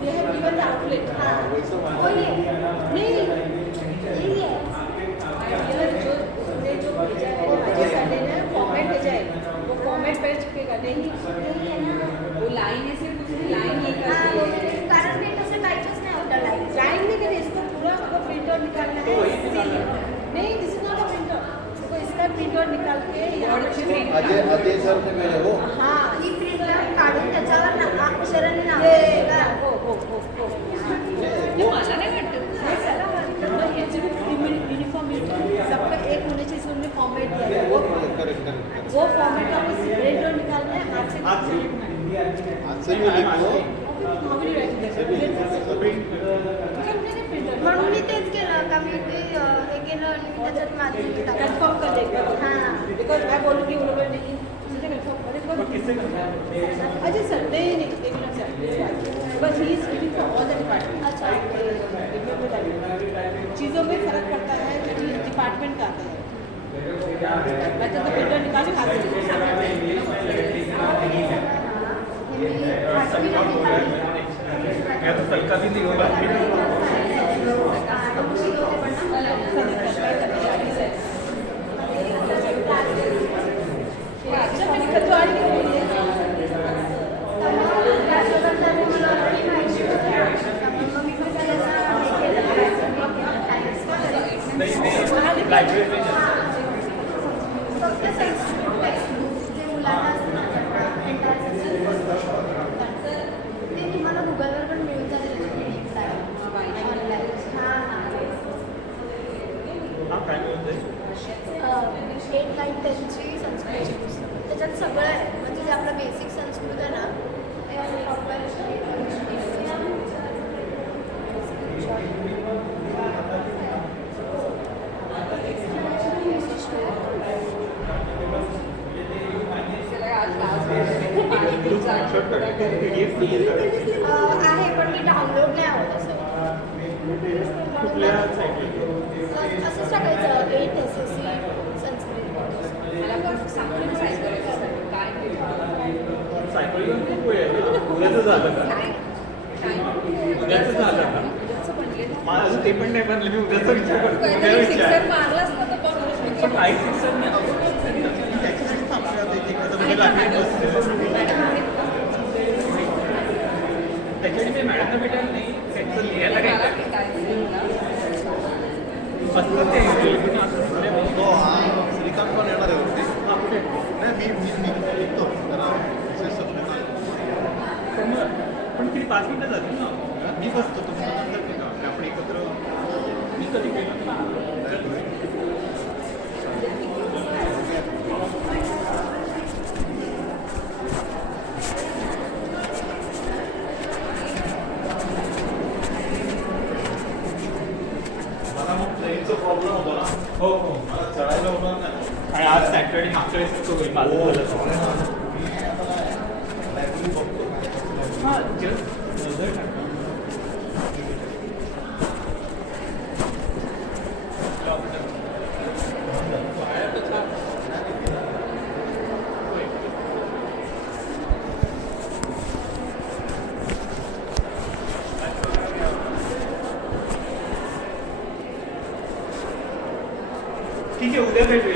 वैसे फॉर्मेट भेजा है वो फॉर्मेट पे छपेगा नहीं वो लाइन है सिर्फ उसकी लाइन ये करके कारण मी तसं टाईपच नाही होता लाईन. लाइन नहीं करे इसको पूरा आपको प्रिंट आउट निकालना है नहीं this is not a print out तो इसका प्रिंट आउट निकाल के अजय अजय सर ने मेरे हो हां ही प्रिंट काढून त्याच्यावर ना अक्षराने नाव ये लिहिलं. हो हो हो हो मला नाही वाटत यूनिफॉर्मिटी सबका एक होने चाहिए इसमें फॉर्मेट दिया है वो फॉर्मेट आपको प्रिंट आउट निकालना है हाथ से म्हणून मी तेच केलं का मी ते हे केलं आणि मी त्याच्यात माझं कंफर्म कर देगा हां. बिकॉज मैं बोलूँगी वो लोग नहीं मुझे कंफर्म करे अजय सर नहीं बस he is reading for all the department. अच्छा चीज़ों में फर्क पड़ता है जो डिपार्टमेंट का आता है. मैं तो प्रिंटर निकालूँ हाथ से खतवाड़ी के लिए त्याच्याबद्दल मला ऑलरेडी माहिती होतं. मग मी पण त्याला हे केलं. फक्त टेक्स्टबुक्स जे मुलांना ते तुम्हाला गुगलवर पण मिळून जातील ऑनलाईन. एट नाईन टेनची संस्कृतची पुस्तकं त्याच्यात सगळं आहे. म्हणजे जे आपलं बेसिक संस्कृत आहे ना ते आहे पण ती डाउनलोड नाही होत असं. कुठल्या साईटला असंच टाकायचं 8 SSC संस्कृत. सायकल खूप वेळ आहे. उद्याचं झालं का? उद्याचं झालं का? मला अजून ते पण नाही बनलं. मी उद्याचा विचार करतो. उद्या विचार पण काही सिक्सर नाही. त्याच्यासाठी थांबले होते की एखादं म्हणजे लागेल त्याच्यासाठी ते मॅडमला भेटायला नाही. त्याचं लिहायला काय असतं ते हो श्रीकांत पण येणार आहे वरती. नाही मी निघतो जरा पण किती 5 मिनिटं जातील ना. मी बसतो तुमचं नंतर ते का आपण एकत्र मी कधी केलं ना. मला मग ट्रेनचा प्रॉब्लेम होता ना. हो हो मला चढायला होणार नाही. आणि आज सॅटर्डे मागच्या वेळेस तो होईल. माझं झालं मी आता लायब्ररी बघतो. हां जस्ट नजर टाका. ठीक आहे उद्या भेटू.